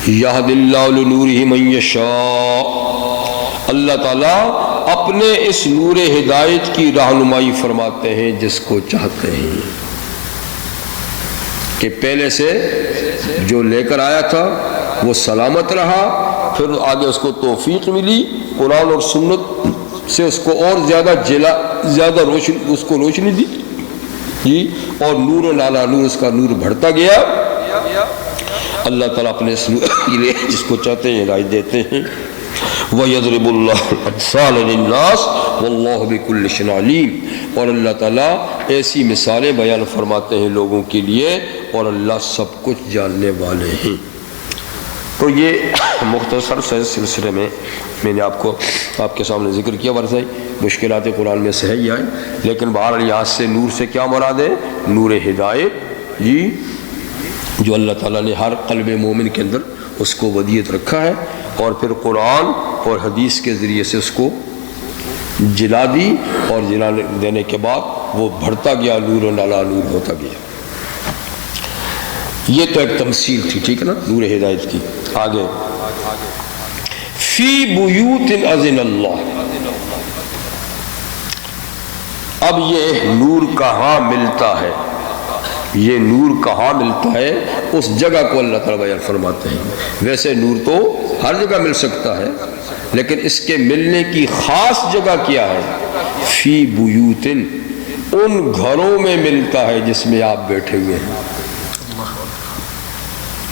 یہد اللہ لنورہ من یشاء۔ اللہ تعالیٰ اپنے اس نور ہدایت کی رہنمائی فرماتے ہیں جس کو چاہتے ہیں، کہ پہلے سے جو لے کر آیا تھا وہ سلامت رہا، پھر آگے اس کو توفیق ملی قرآن اور سنت سے، اس کو اور زیادہ روشنی دی جی، اور نور لالا نور، اس کا نور بڑھتا گیا۔ اللہ تعالیٰ اپنے اس نور کے لیے جس کو چاہتے ہیں ہدایت دیتے ہیں۔ وَيَضْرِبُ اللَّهُ الْأَمْثَالَ لِلنَّاسِ وَاللَّهُ بِكُلِّ شَيْءٍ عَلِيمٌ، اور اللہ تعالیٰ ایسی مثالیں بیان فرماتے ہیں لوگوں کے لیے، اور اللہ سب کچھ جاننے والے ہیں۔ تو یہ مختصر سے سلسلے میں نے آپ کے سامنے ذکر کیا، ورثہ مشکلات قرآن میں سے ہے یہ، لیکن بہرحال یہاں سے نور سے کیا مراد ہے؟ نور ہدایت جی، جو اللہ تعالیٰ نے ہر قلب مومن کے اندر اس کو ودیت رکھا ہے، اور پھر قرآن اور حدیث کے ذریعے سے اس کو جلا دی، اور جلا دینے کے بعد وہ بڑھتا گیا، نور علی نور ہوتا گیا۔ یہ تو ایک تمثیل تھی، ٹھیک ہے نا، نور ہدایت کی۔ آگے فی بیوت اذن اللہ، اب یہ نور کہاں ملتا ہے؟ یہ نور کہاں ملتا ہے؟ اس جگہ کو اللہ تعالیٰ بیان فرماتے ہیں۔ ویسے نور تو ہر جگہ مل سکتا ہے، لیکن اس کے ملنے کی خاص جگہ کیا ہے؟ فی بیوت، ان گھروں میں ملتا ہے جس میں آپ بیٹھے ہوئے ہیں۔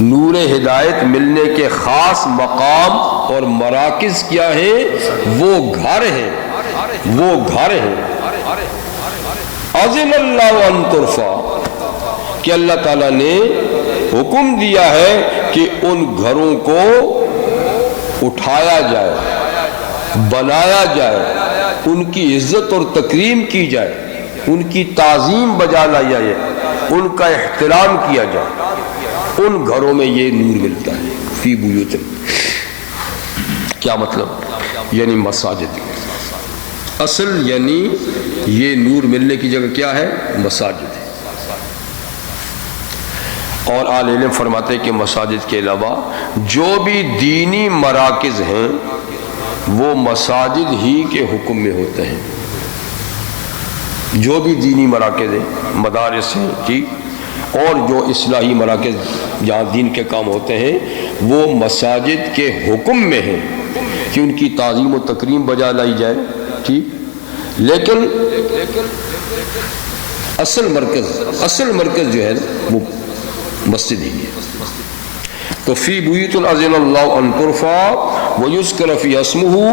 نور ہدایت ملنے کے خاص مقام اور مراکز کیا ہیں؟ وہ گھر ہیں، وہ گھر ہیں۔ اذن اللہ ان ترفع، کہ اللہ تعالیٰ نے حکم دیا ہے کہ ان گھروں کو اٹھایا جائے، بنایا جائے، ان کی عزت اور تکریم کی جائے، ان کی تعظیم بجا لائی جائے، ان کا احترام کیا جائے۔ ان گھروں میں یہ نور ملتا ہے۔ فی بیوت کیا مطلب؟ یعنی مساجد، اصل یعنی یہ نور ملنے کی جگہ کیا ہے؟ مساجد ہے۔ اور اہل علم فرماتے ہیں کہ مساجد کے علاوہ جو بھی دینی مراکز ہیں وہ مساجد ہی کے حکم میں ہوتے ہیں۔ جو بھی دینی مراکز ہیں، مدارس ہیں جی، اور جو اصلاحی مراکز جہاں دین کے کام ہوتے ہیں، وہ مساجد کے حکم میں ہیں کہ ان کی تعظیم و تکریم بجا لائی جائے، ٹھیک۔ لیکن اصل مرکز جو ہے وہ مسجد ہی ہے۔ تو فی بیوت اذن اللہ ان ترفع ویذکر فیہا اسمہ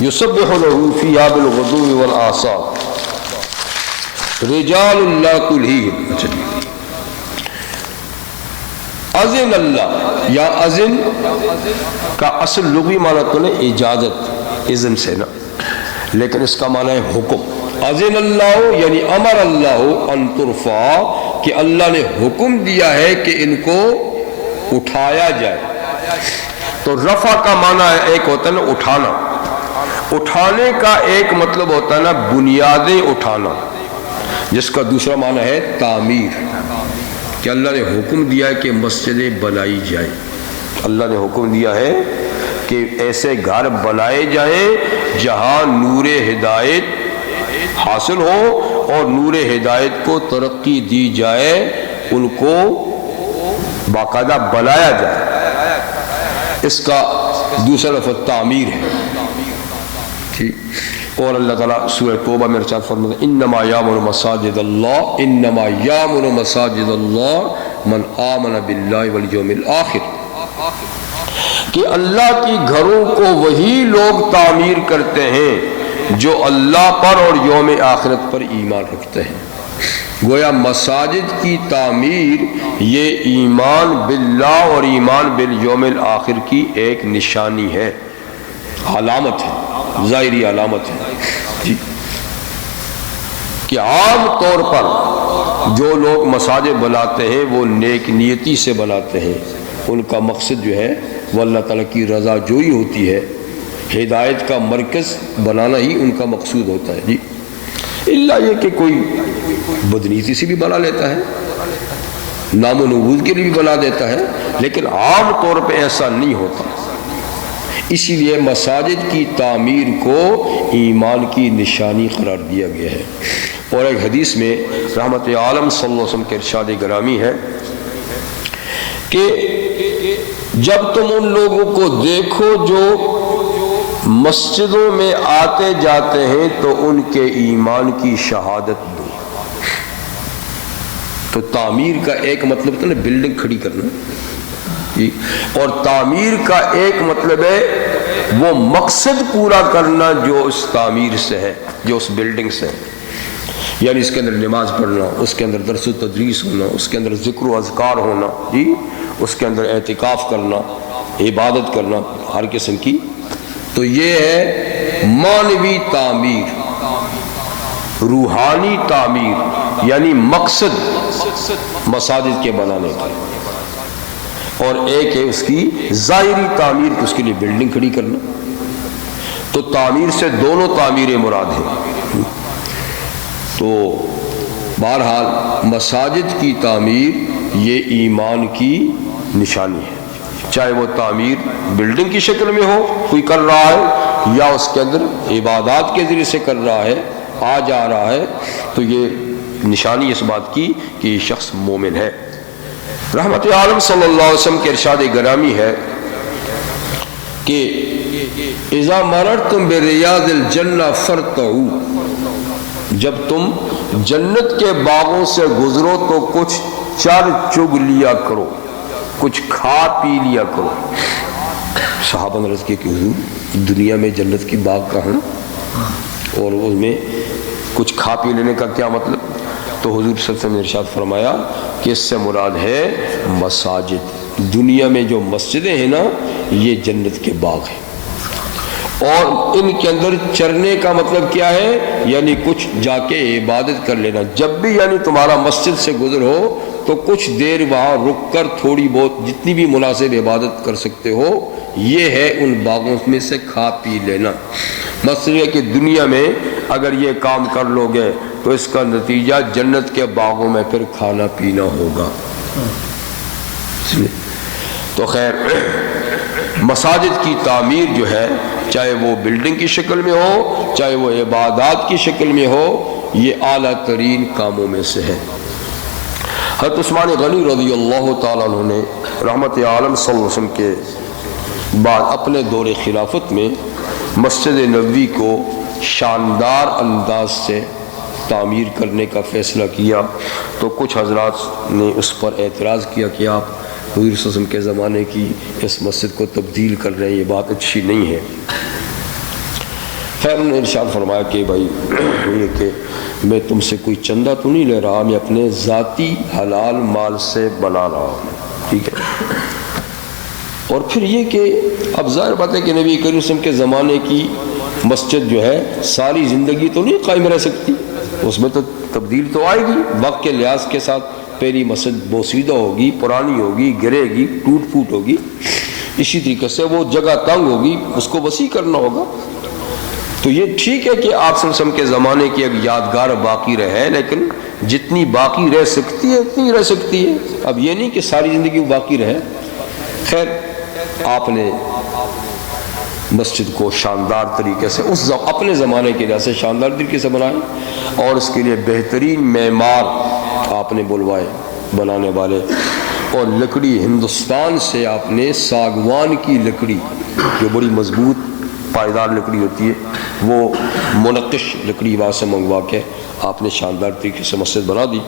یسبح لہ فیہا بالغدو والآصال رجال لا تلہیہم۔ اذن اللہ، یا اذن کا اصل لغوی معنی تو نے اجازت، اذن سے نا، لیکن اس کا معنی ہے حکم۔ اذن اللہ یعنی امر اللہ ان ترفع، کہ اللہ نے حکم دیا ہے کہ ان کو اٹھایا جائے۔ تو رفع کا معنی ہے، ایک ہوتا ہے نا اٹھانا، اٹھانے کا ایک مطلب ہوتا ہے نا بنیادیں اٹھانا، جس کا دوسرا معنی ہے تعمیر، کہ اللہ نے حکم دیا ہے کہ مسجدیں بنائی جائیں۔ اللہ نے حکم دیا ہے کہ ایسے گھر بنائے جائیں جہاں نور ہدایت حاصل ہو اور نور ہدایت کو ترقی دی جائے، ان کو باقاعدہ بنایا جائے۔ اس کا دوسرا لفظ تعمیر ہے، ٹھیک۔ اور اللہ تعالیٰ سورہ توبہ میں ارشاد فرماتا ہے انما یامر مساجد اللہ، انما یامر مساجد اللہ من آمن باللہ والیوم الآخر، کہ اللہ کی گھروں کو وہی لوگ تعمیر کرتے ہیں جو اللہ پر اور یوم آخرت پر ایمان رکھتے ہیں۔ گویا مساجد کی تعمیر یہ ایمان باللہ اور ایمان بالیوم الآخر کی ایک نشانی ہے، علامت ہے، ظاہری علامت ہے جی۔ کہ عام طور پر جو لوگ مساجد بناتے ہیں وہ نیک نیتی سے بناتے ہیں، ان کا مقصد جو ہے وہ اللہ تعالیٰ کی رضا جوئی ہوتی ہے، ہدایت کا مرکز بنانا ہی ان کا مقصود ہوتا ہے جی۔ اللہ یہ کہ کوئی بدنیتی سے بھی بنا لیتا ہے، نام و نبوت کے لیے بھی بنا دیتا ہے، لیکن عام طور پہ ایسا نہیں ہوتا۔ اسی لیے مساجد کی تعمیر کو ایمان کی نشانی قرار دیا گیا ہے۔ اور ایک حدیث میں رحمت عالم صلی اللہ علیہ وسلم کے ارشاد گرامی ہے کہ جب تم ان لوگوں کو دیکھو جو مسجدوں میں آتے جاتے ہیں تو ان کے ایمان کی شہادت دو. تو تعمیر کا ایک مطلب ہے نا بلڈنگ کھڑی کرنا، اور تعمیر کا ایک مطلب ہے وہ مقصد پورا کرنا جو اس تعمیر سے ہے، جو اس بلڈنگ سے ہے. یعنی اس کے اندر نماز پڑھنا، اس کے اندر درس و تدریس ہونا، اس کے اندر ذکر و اذکار ہونا، اس کے اندر اعتکاف کرنا، عبادت کرنا ہر قسم کی. تو یہ ہے معنوی تعمیر، روحانی تعمیر، یعنی مقصد مساجد کے بنانے کا. اور ایک ہے اس کی ظاہری تعمیر، اس کے لیے بلڈنگ کھڑی کرنا. تو تعمیر سے دونوں تعمیریں مراد ہیں. تو بہرحال مساجد کی تعمیر یہ ایمان کی نشانی ہے، چاہے وہ تعمیر بلڈنگ کی شکل میں ہو کوئی کر رہا ہے، یا اس کے اندر عبادات کے ذریعے سے کر رہا ہے، آ جا رہا ہے. تو یہ نشانی اس بات کی کہ یہ شخص مومن ہے. رحمت عالم صلی اللہ علیہ وسلم کے ارشاد گرامی ہے کہ اذا مررتم بریاض الجنہ فرتعوا، جب تم جنت کے باغوں سے گزرو تو کچھ چر چگ لیا کرو، کچھ کھا پی لیا کرو. صحابہ نے عرض کیا کہ حضور دنیا میں جنت کی باغ کہاں اور اس میں کچھ کھا پی لینے کا کیا مطلب؟ تو حضور صلی اللہ علیہ وسلم نے ارشاد فرمایا کہ اس سے مراد ہے مساجد. دنیا میں جو مسجدیں ہیں نا یہ جنت کے باغ ہیں، اور ان کے اندر چرنے کا مطلب کیا ہے؟ یعنی کچھ جا کے عبادت کر لینا. جب بھی یعنی تمہارا مسجد سے گزر ہو تو کچھ دیر وہاں رک کر تھوڑی بہت جتنی بھی مناسب عبادت کر سکتے ہو، یہ ہے ان باغوں میں سے کھا پی لینا. مسئلہ ہے کہ دنیا میں اگر یہ کام کر لو گے تو اس کا نتیجہ جنت کے باغوں میں پھر کھانا پینا ہوگا. تو خیر مساجد کی تعمیر جو ہے، چاہے وہ بلڈنگ کی شکل میں ہو چاہے وہ عبادات کی شکل میں ہو، یہ اعلیٰ ترین کاموں میں سے ہے. حضرت عثمان غنی رضی اللہ تعالیٰ عنہ نے رحمت عالم صلی اللہ علیہ وسلم کے بعد اپنے دور خلافت میں مسجد نبوی کو شاندار انداز سے تعمیر کرنے کا فیصلہ کیا. تو کچھ حضرات نے اس پر اعتراض کیا کہ آپ حضور صلی اللہ علیہ وسلم کے زمانے کی اس مسجد کو تبدیل کر رہے ہیں، یہ بات اچھی نہیں ہے. خیر انہوں نے ارشاد فرمایا کہ بھائی یہ کہ میں تم سے کوئی چندہ تو نہیں لے رہا، میں اپنے ذاتی حلال مال سے بنا رہا ہوں، ٹھیک ہے. اور پھر یہ کہ اب ظاہر بات ہے کہ نبی کریم صلی اللہ علیہ وسلم کے زمانے کی مسجد جو ہے ساری زندگی تو نہیں قائم رہ سکتی، اس میں تو تبدیل تو آئے گی وقت کے لحاظ کے ساتھ. پہلی مسجد بوسیدہ ہوگی، پرانی ہوگی، گرے گی، ٹوٹ پھوٹ ہوگی. اسی طریقے سے وہ جگہ تنگ ہوگی، اس کو وسیع کرنا ہوگا. تو یہ ٹھیک ہے کہ آپ صلی اللہ علیہ وسلم کے زمانے کی ایک یادگار باقی رہے، لیکن جتنی باقی رہ سکتی ہے اتنی رہ سکتی ہے. اب یہ نہیں کہ ساری زندگی باقی رہے. خیر آپ نے مسجد کو شاندار طریقے سے اپنے زمانے کے لحاظ سے شاندار طریقے سے بنائے، اور اس کے لیے بہترین معمار آپ نے بلوائے بنانے والے. اور لکڑی ہندوستان سے آپ نے ساگوان کی لکڑی جو بڑی مضبوط پائیدار لکڑی ہوتی ہے وہ منقش لکڑی وہاں سے منگوا کے آپ نے شاندار طریقے سے مسجد بنا دی.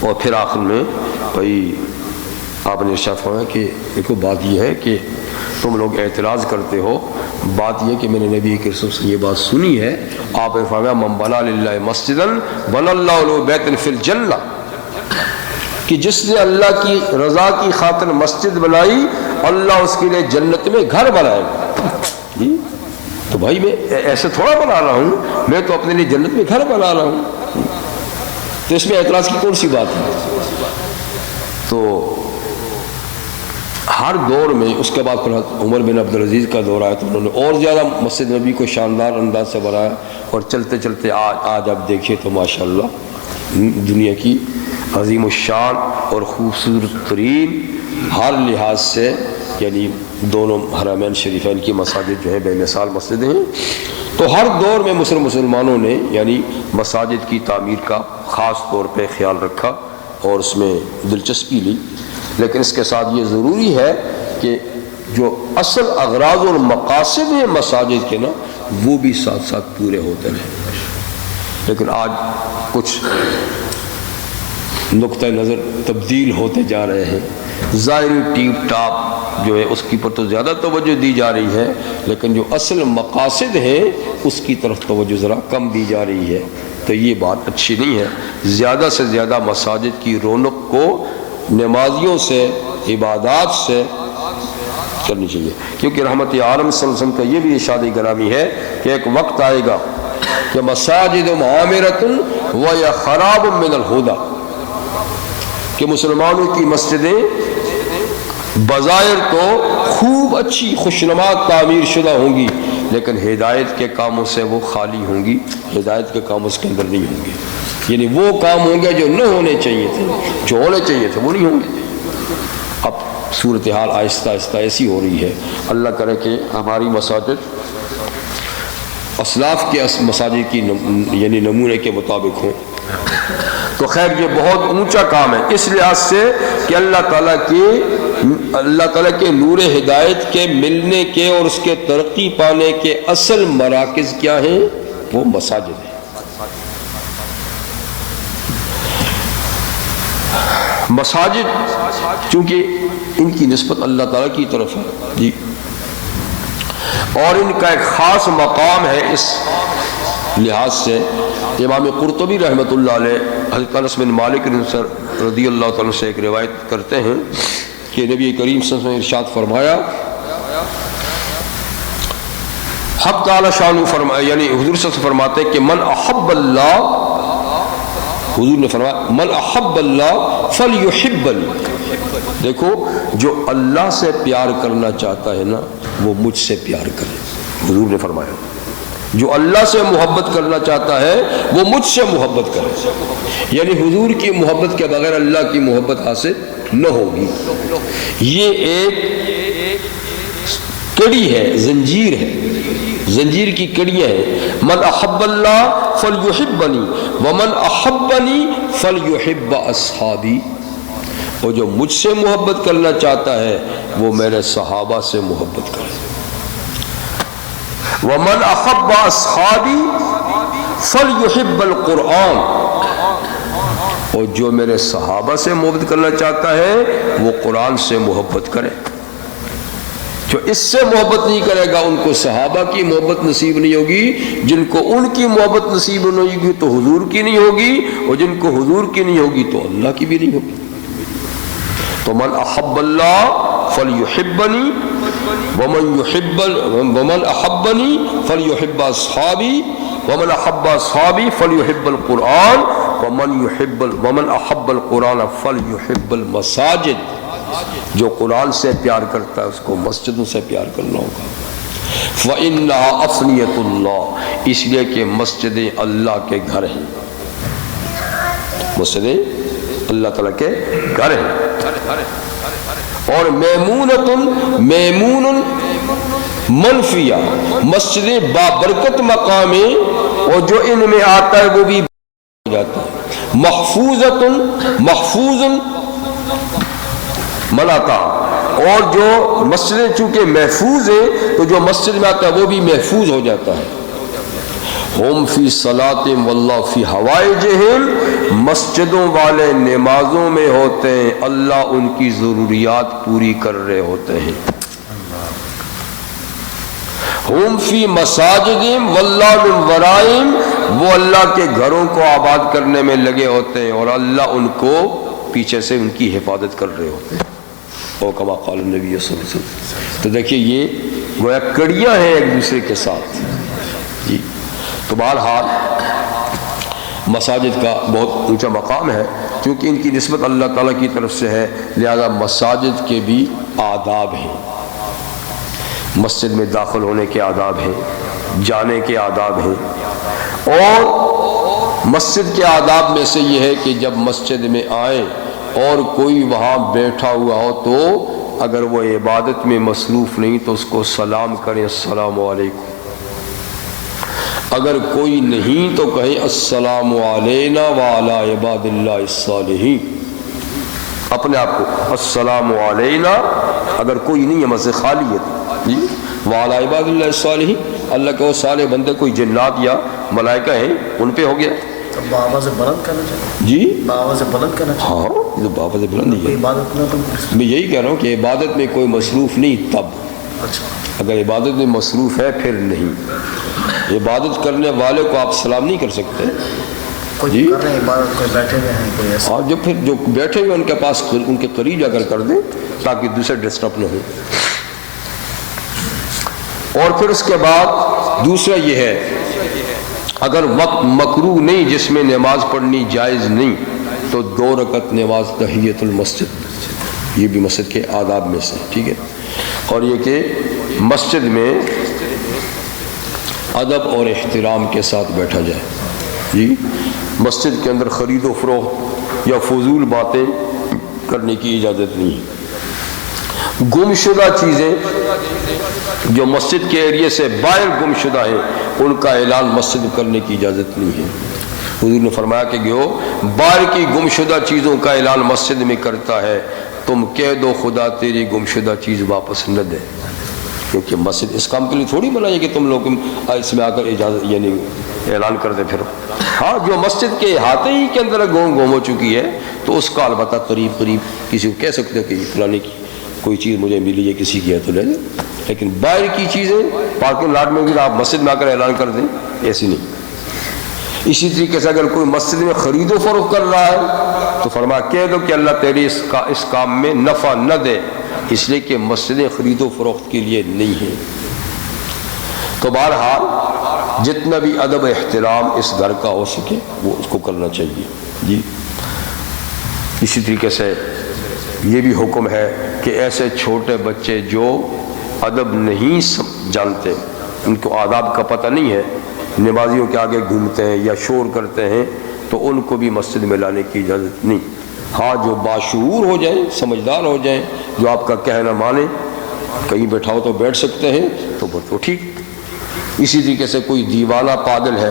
اور پھر آخر میں بھائی آپ نے ارشاد فرمایا کہ دیکھو بات یہ ہے کہ تم لوگ اعتراض کرتے ہو، بات یہ کہ میں نے نبی کے رسول سے یہ بات سنی ہے. آپ نے فرمایا من بنا للہ مسجدا بنى اللہ له بیتا فی الجنہ، کہ جس نے اللہ کی رضا کی خاطر مسجد بنائی اللہ اس کے لیے جنت میں گھر بنائے گا. تو بھائی میں ایسے تھوڑا بنا رہا ہوں، میں تو اپنے لیے جنت میں گھر بنا رہا ہوں. تو اس میں اعتراض کی کون سی بات ہے؟ تو ہر دور میں اس کے بعد پھر عمر بن عبدالعزیز کا دور آیا تو انہوں نے اور زیادہ مسجد نبی کو شاندار انداز سے بنایا. اور چلتے چلتے آج آپ دیکھیے تو ماشاءاللہ دنیا کی عظیم الشان اور خوبصورت ترین ہر لحاظ سے، یعنی دونوں حرمین شریفین کی مساجد جو ہے بے مثال مسجدیں ہیں. تو ہر دور میں مسلمانوں نے یعنی مساجد کی تعمیر کا خاص طور پہ خیال رکھا اور اس میں دلچسپی لی. لیکن اس کے ساتھ یہ ضروری ہے کہ جو اصل اغراض اور مقاصد ہیں مساجد کے نا وہ بھی ساتھ ساتھ پورے ہوتے رہیں. لیکن آج کچھ نقطہ نظر تبدیل ہوتے جا رہے ہیں. ظاہری ٹیپ ٹاپ جو ہے اس کی پر تو زیادہ توجہ دی جا رہی ہے، لیکن جو اصل مقاصد ہیں اس کی طرف توجہ ذرا کم دی جا رہی ہے. تو یہ بات اچھی نہیں ہے. زیادہ سے زیادہ مساجد کی رونق کو نمازیوں سے، عبادات سے کرنی چاہیے، کیونکہ رحمت عالم صلی اللہ علیہ وسلم کا یہ بھی ارشاد گرامی ہے کہ ایک وقت آئے گا کہ مساجد معامرۃ و یا خراب من الہدی، کہ مسلمانوں کی مسجدیں بظاہر تو خوب اچھی خوشنما تعمیر شدہ ہوں گی، لیکن ہدایت کے کاموں سے وہ خالی ہوں گی، ہدایت کے کام اس کے اندر نہیں ہوں گے. یعنی وہ کام ہوں گے جو نہ ہونے چاہیے تھے، جو ہونے چاہیے تھے وہ نہیں ہوں گے. اب صورتحال آہستہ آہستہ ایسی ہو رہی ہے. اللہ کرے کہ ہماری مساجد اسلاف کے مساجد کی یعنی نمونے کے مطابق ہوں. تو خیر یہ بہت اونچا کام ہے اس لحاظ سے کہ اللہ تعالیٰ کے نور ہدایت کے ملنے کے اور اس کے ترقی پانے کے اصل مراکز کیا ہیں؟ وہ مساجد ہیں. مساجد چونکہ ان کی نسبت اللہ تعالیٰ کی طرف ہے جی، اور ان کا ایک خاص مقام ہے. اس لحاظ سے امام قرطبی رحمۃ اللہ علیہ حضرت انس بن مالک رضی اللہ تعالیٰ سے ایک روایت کرتے ہیں کہ نبی کریم صلی اللہ علیہ وسلم نے ارشاد فرمایا، حق تعالی شانہ فرمایا، یعنی حضور صلی اللہ علیہ وسلم فرماتے ہیں کہ من احب اللہ، حضور نے فرمایا من احب اللہ فلیحبنی. دیکھو جو اللہ سے پیار کرنا چاہتا ہے نا وہ مجھ سے پیار کرے. حضور نے فرمایا جو اللہ سے محبت کرنا چاہتا ہے وہ مجھ سے محبت کرے. یعنی حضور کی محبت کے بغیر اللہ کی محبت حاصل نہ ہوگی. یہ ایک کڑی ہے، زنجیر ہے، زنجیر کی کڑیاں ہیں. من احب اللہ فلیحبنی ومن احبنی فلیحب اصحابی. اور جو مجھ سے محبت کرنا چاہتا ہے وہ میرے صحابہ سے محبت کرے. ومن احب اصحابی فلیحب القرآن. اور جو میرے صحابہ سے محبت کرنا چاہتا ہے وہ قرآن سے محبت کرے. جو اس سے محبت نہیں کرے گا ان کو صحابہ کی محبت نصیب نہیں ہوگی. جن کو ان کی محبت نصیب نہیں ہوگی تو حضور کی نہیں ہوگی، اور جن کو حضور کی نہیں ہوگی تو اللہ کی بھی نہیں ہوگی. تو من احب اللہ فلیحبنی ومن احبنی فلیحب اصحابی ومن احب اصحابی فلیحب القرآن ومن احب القرآن فلیحب المساجد. جو قرآن سے پیار کرتا ہے اس کو مسجدوں سے پیار کرنا ہوگا. فإنها أفنية اللہ، اس لیے کہ مسجدیں اللہ کے گھر ہیں. مسجدیں اللہ تعالیٰ کے گھر ہیں. اور میمون منفیہ، مسجدیں بابرکت مقام ہیں اور جو ان میں آتا ہے وہ بھی جاتا ہے. محفوظ ملاتا، اور جو مسجدیں چونکہ محفوظ ہیں تو جو مسجد میں آتا ہے وہ بھی محفوظ ہو جاتا ہے. ہم فی صلاتہم واللہ فی حوائجہم، مسجدوں والے نمازوں میں ہوتے ہیں، اللہ ان کی ضروریات پوری کر رہے ہوتے ہیں. ہم فی مساجدہم واللہ من ورائہم، وہ اللہ کے گھروں کو آباد کرنے میں لگے ہوتے ہیں اور اللہ ان کو پیچھے سے ان کی حفاظت کر رہے ہوتے ہیں. اور کما قال النبی صلی اللہ علیہ وسلم. تو دیکھیے یہ گویا کڑیاں ہیں ایک دوسرے کے ساتھ جی. تو بہرحال مساجد کا بہت اونچا مقام ہے کیونکہ ان کی نسبت اللہ تعالیٰ کی طرف سے ہے، لہذا مساجد کے بھی آداب ہیں. مسجد میں داخل ہونے کے آداب ہیں، جانے کے آداب ہیں. اور مسجد کے آداب میں سے یہ ہے کہ جب مسجد میں آئیں اور کوئی وہاں بیٹھا ہوا ہو تو اگر وہ عبادت میں مصروف نہیں تو اس کو سلام کریں، السلام علیکم. اگر کوئی نہیں تو کہیں السلام علینا وعلی عباد اللہ الصالحین. اپنے آپ کو السلام علینا، اگر کوئی نہیں ہے مسجد خالی ہے جی، وعلی عباد اللہ الصالحین، اللہ کے وہ صالح بندے کوئی جنات یا ملائکہ ہیں ان پہ ہو گیا. باواز بلند کرنا چاہیے جی باواز بلند کرنا چاہیے. ہاں یہ باواز بلند نہیں ہے، عبادت میں تو میں یہی کہہ رہا ہوں کہ عبادت میں کوئی مصروف نہیں تب، اچھا اگر عبادت میں مصروف ہے پھر نہیں. عبادت کرنے والے کو آپ سلام نہیں کر سکتے کوئی جی. کر رہے ہیں عبادت، کوئی بیٹھے ہوئے ہیں، کوئی ایسا. اور جو پھر جو بیٹھے ہوئے ان کے پاس ان کے قریب جا کر کر دیں تاکہ دوسرے ڈسٹرب نہ ہو. اور پھر اس کے بعد دوسرا یہ ہے اگر وقت مکروہ نہیں جس میں نماز پڑھنی جائز نہیں تو 2 رکعت نماز تحیۃ المسجد، یہ بھی مسجد کے آداب میں سے ٹھیک ہے. اور یہ کہ مسجد میں ادب اور احترام کے ساتھ بیٹھا جائے جی. مسجد کے اندر خرید و فروخت یا فضول باتیں کرنے کی اجازت نہیں ہے. گمشدہ چیزیں جو مسجد کے ایریے سے باہر گمشدہ ہیں ان کا اعلان مسجد کرنے کی اجازت نہیں ہے. حضور نے فرمایا کہ جو باہر کی گمشدہ چیزوں کا اعلان مسجد میں کرتا ہے تم کہہ دو خدا تیری گمشدہ چیز واپس نہ دے، کیونکہ مسجد اس کام کے لیے تھوڑی بنائی کہ تم لوگ اس میں آ کر اجازت یعنی اعلان کر دیں پھر. ہاں جو مسجد کے احاطے ہی کے اندر گم ہو چکی ہے تو اس کا البتہ قریب کسی کو کہہ سکتے ہو کہ فلانے کی کوئی چیز مجھے ملی ہے کسی کی ہے تو لے لیں، لیکن باہر کی چیزیں پارکنگ لاٹ میں بھی آپ مسجد میں آ کر اعلان کر دیں ایسی نہیں. اسی طریقے سے اگر کوئی مسجد میں خرید و فروخت کر رہا ہے تو فرمایا کہہ دو کہ اللہ تیری اس کام میں نفع نہ دے، اس لیے کہ مسجدیں خرید و فروخت کے لیے نہیں ہیں. تو بہرحال جتنا بھی ادب احترام اس گھر کا ہو سکے وہ اس کو کرنا چاہیے جی. اسی طریقے سے یہ بھی حکم ہے کہ ایسے چھوٹے بچے جو ادب نہیں جانتے، ان کو آداب کا پتہ نہیں ہے، نمازیوں کے آگے گھومتے ہیں یا شور کرتے ہیں تو ان کو بھی مسجد میں لانے کی اجازت نہیں. ہاں جو باشعور ہو جائیں، سمجھدار ہو جائیں، جو آپ کا کہنا مانیں، کہیں بیٹھاؤ تو بیٹھ سکتے ہیں تو ٹھیک. اسی طریقے سے کوئی دیوانہ پاگل ہے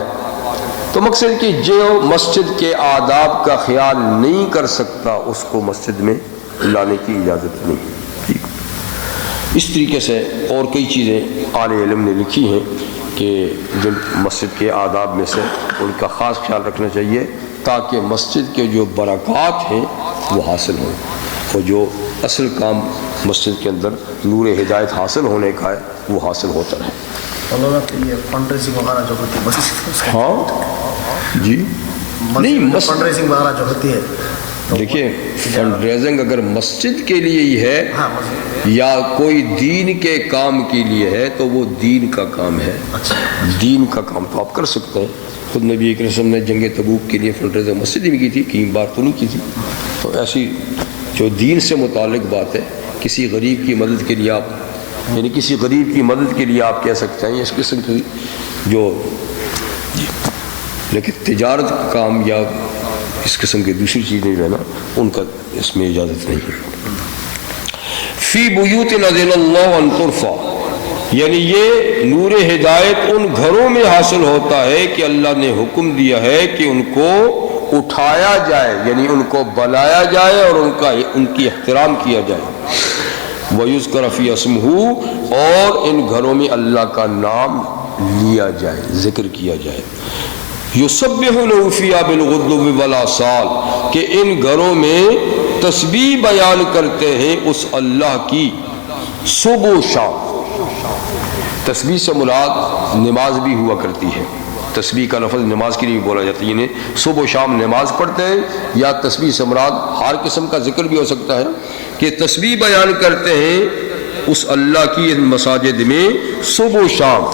تو مقصد کہ جو مسجد کے آداب کا خیال نہیں کر سکتا اس کو مسجد میں لانے کی اجازت نہیں ٹھیک. اس طریقے سے اور کئی چیزیں اہل علم نے لکھی ہیں کہ جن مسجد کے آداب میں سے ان کا خاص خیال رکھنا چاہیے تاکہ مسجد کے جو برکات ہیں وہ حاصل ہوں، اور جو اصل کام مسجد کے اندر نور ہدایت حاصل ہونے کا ہے وہ حاصل ہوتا رہے. یہ فنڈ ریزنگ وغیرہ جو ہوتی ہے مسجد، ہاں جی نہیں فنڈ ریزنگ وغیرہ جو ہوتی ہے دیکھیے فنڈ ریزنگ اگر مسجد کے لیے ہی ہے یا کوئی دین کے کام کے لیے ہے تو وہ دین کا کام ہے. دین کا کام تو آپ کر سکتے ہیں. خود نبی کریم صلی اللہ علیہ وسلم نے جنگ تبوک کے لیے فنڈ ریزنگ مسجد میں کی تھی، کئی بار تو نہیں کی تھی. تو ایسی جو دین سے متعلق بات ہے، کسی غریب کی مدد کے لیے آپ یعنی کسی غریب کی مدد کے لیے آپ کہہ سکتے ہیں اس قسم کی جو، لیکن تجارت کا کام یا اس قسم کی دوسری چیزیں جو ہے نا ان کا اس میں اجازت نہیں ہے. فی بیوت اذن اللہ ان ترفع، یعنی یہ نور ہدایت ان گھروں میں حاصل ہوتا ہے کہ اللہ نے حکم دیا ہے کہ ان کو اٹھایا جائے، یعنی ان کو بلایا جائے اور ان کی احترام کیا جائے. وَيُذْكَرَ فِي اسْمُهُ، اور ان گھروں میں اللہ کا نام لیا جائے، ذکر کیا جائے. یسبح لہ فیہا بالغدو والآصال، کہ ان گھروں میں تسبیح بیان کرتے ہیں اس اللہ کی صبح و شام. تسبیح سے مراد نماز بھی ہوا کرتی ہے، تسبیح کا لفظ نماز کے لیے بولا جاتا ہے، یعنی صبح و شام نماز پڑھتے ہیں، یا تسبیح سے مراد ہر قسم کا ذکر بھی ہو سکتا ہے کہ تسبیح بیان کرتے ہیں اس اللہ کی مساجد میں صبح و شام.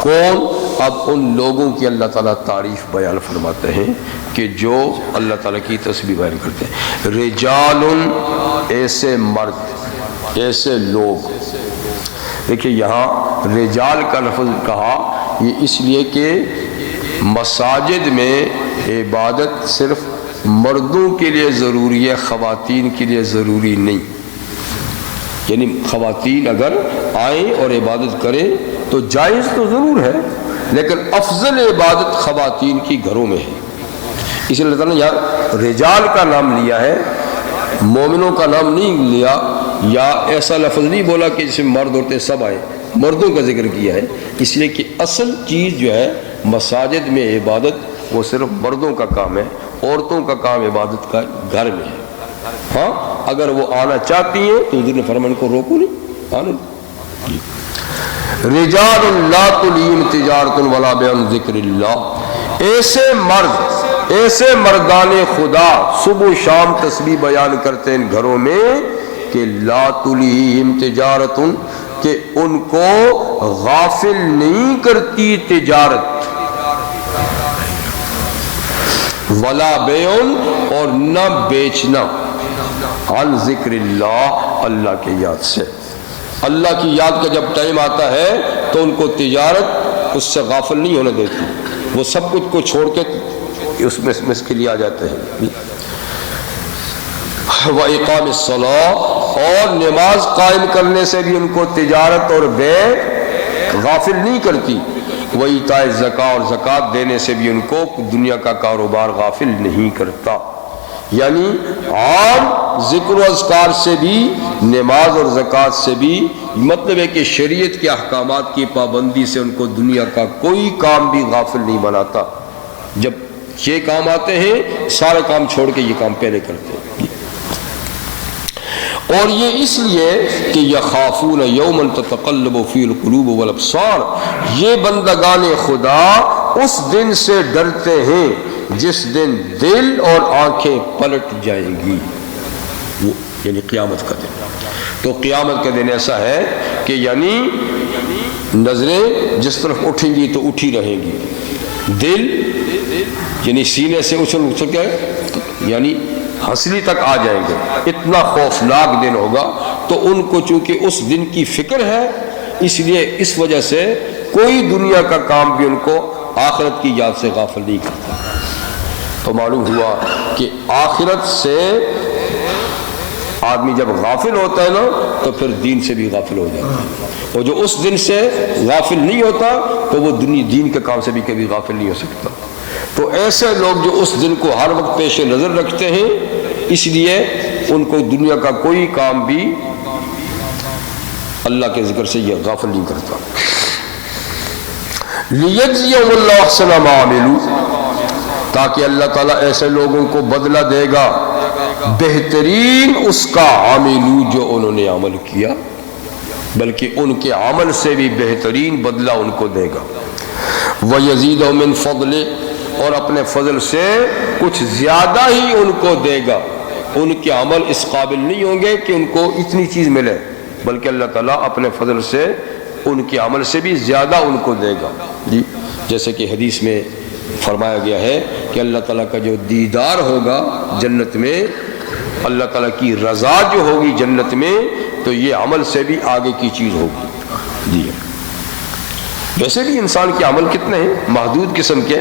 کون؟ اب ان لوگوں کی اللہ تعالیٰ تعریف بیان فرماتے ہیں کہ جو اللہ تعالیٰ کی تسبیح بیان کرتے ہیں. رجال، ایسے مرد، ایسے لوگ. دیکھیے یہاں رجال کا لفظ کہا یہ اس لیے کہ مساجد میں عبادت صرف مردوں کے لیے ضروری ہے، خواتین کے لیے ضروری نہیں. یعنی خواتین اگر آئیں اور عبادت کریں تو جائز تو ضرور ہے، لیکن افضل عبادت خواتین کی گھروں میں ہے. اس لیے اللہ تعالیٰ نے یہاں رجال کا نام لیا ہے، مومنوں کا نام نہیں لیا یا ایسا لفظ نہیں بولا کہ جس میں مرد عورتیں سب آئے، مردوں کا ذکر کیا ہے، اس لیے کہ اصل چیز جو ہے مساجد میں عبادت وہ صرف مردوں کا کام ہے، عورتوں کا کام عبادت کا گھر میں ہے۔ ہاں اگر وہ آنا چاہتی ہیں تو حضور نے فرمایا ان کو روکو نہیں، آنے رجال لا تلہیہم تجارۃ ولا بیع عن ذکر اللہ، ایسے مردان خدا صبح و شام تسبیح بیان کرتے ہیں گھروں میں کہ لا تلہیہم تجارۃ، کہ ان کو غافل نہیں کرتی تجارت، ولا بیع، اور نہ بیچنا، عن ذکر اللہ، اللہ کے یاد سے۔ اللہ کی یاد کا جب ٹائم آتا ہے تو ان کو تجارت اس سے غافل نہیں ہونے دیتی، وہ سب کچھ کو چھوڑ کے اس میں اس کے لیے آ جاتے ہیں۔ وَإِقَامِ الصَّلَاةِ، اور نماز قائم کرنے سے بھی ان کو تجارت اور بیع غافل نہیں کرتی۔ وَإِيتَاءِ الزَّكَاةِ، اور زکوٰۃ دینے سے بھی ان کو دنیا کا کاروبار غافل نہیں کرتا۔ یعنی عام ذکر و اذکار سے بھی، نماز اور زکوٰۃ سے بھی، مطلب ہے کہ شریعت کے احکامات کی پابندی سے ان کو دنیا کا کوئی کام بھی غافل نہیں بناتا۔ جب یہ کام آتے ہیں سارے کام چھوڑ کے یہ کام پہلے کرتے ہیں، اور یہ اس لیے کہ یخافون یوما تتقلب فیہ القلوب والابصار، یہ بندگان خدا اس دن سے ڈرتے ہیں جس دن دل اور آنکھیں پلٹ جائیں گی، وہ یعنی قیامت کا دن۔ تو قیامت کا دن ایسا ہے کہ یعنی نظریں جس طرف اٹھیں گی تو اٹھی رہیں گی، دل یعنی سینے سے اچھل کے یعنی ہنسلی تک آ جائیں گے، اتنا خوفناک دن ہوگا۔ تو ان کو چونکہ اس دن کی فکر ہے، اس لیے اس وجہ سے کوئی دنیا کا کام بھی ان کو آخرت کی یاد سے غافل نہیں کرتا۔ تو معلوم ہوا کہ آخرت سے آدمی جب غافل ہوتا ہے نا تو پھر دین سے بھی غافل ہو جاتا ہے، اور جو اس دن سے غافل نہیں ہوتا تو وہ دین کے کام سے بھی کبھی غافل نہیں ہو سکتا۔ تو ایسے لوگ جو اس دن کو ہر وقت پیش نظر رکھتے ہیں، اس لیے ان کو دنیا کا کوئی کام بھی اللہ کے ذکر سے یہ غافل نہیں کرتا۔ لِيَجْزِيَهُمُ اللَّهُ أَحْسَنَ مَا عَمِلُوا، تاکہ اللہ تعالیٰ ایسے لوگوں کو بدلہ دے گا بہترین اس کا، عَمِلُوا جو انہوں نے عمل کیا، بلکہ ان کے عمل سے بھی بہترین بدلہ ان کو دے گا۔ وَيَزِيدَهُم مِّن فَضْلِهِ، اور اپنے فضل سے کچھ زیادہ ہی ان کو دے گا۔ ان کے عمل اس قابل نہیں ہوں گے کہ ان کو اتنی چیز ملے، بلکہ اللہ تعالیٰ اپنے فضل سے ان کے عمل سے بھی زیادہ ان کو دے گا۔ جی جیسے کہ حدیث میں فرمایا گیا ہے کہ اللہ تعالیٰ کا جو دیدار ہوگا جنت میں، اللہ تعالیٰ کی رضا جو ہوگی جنت میں، تو یہ عمل سے بھی آگے کی چیز ہوگی۔ جی ویسے بھی انسان کے عمل کتنے ہیں، محدود قسم کے،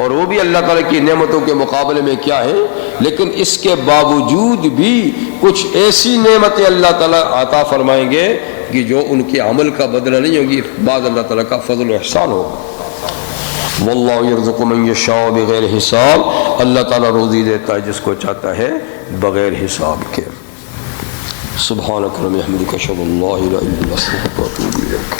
اور وہ بھی اللہ تعالیٰ کی نعمتوں کے مقابلے میں کیا ہے، لیکن اس کے باوجود بھی کچھ ایسی نعمتیں اللہ تعالیٰ عطا فرمائیں گے کہ جو ان کے عمل کا بدلہ نہیں ہوگی، بعد اللہ تعالیٰ کا فضل و احسان ہوگا۔ واللہ یرزق من یشاء بغیر حساب، اللہ تعالیٰ روزی دیتا ہے جس کو چاہتا ہے بغیر حساب کے۔ سبحانک اللہم وبحمدک اشہد ان لا الہ الا انت استغفرک واتوب الیک۔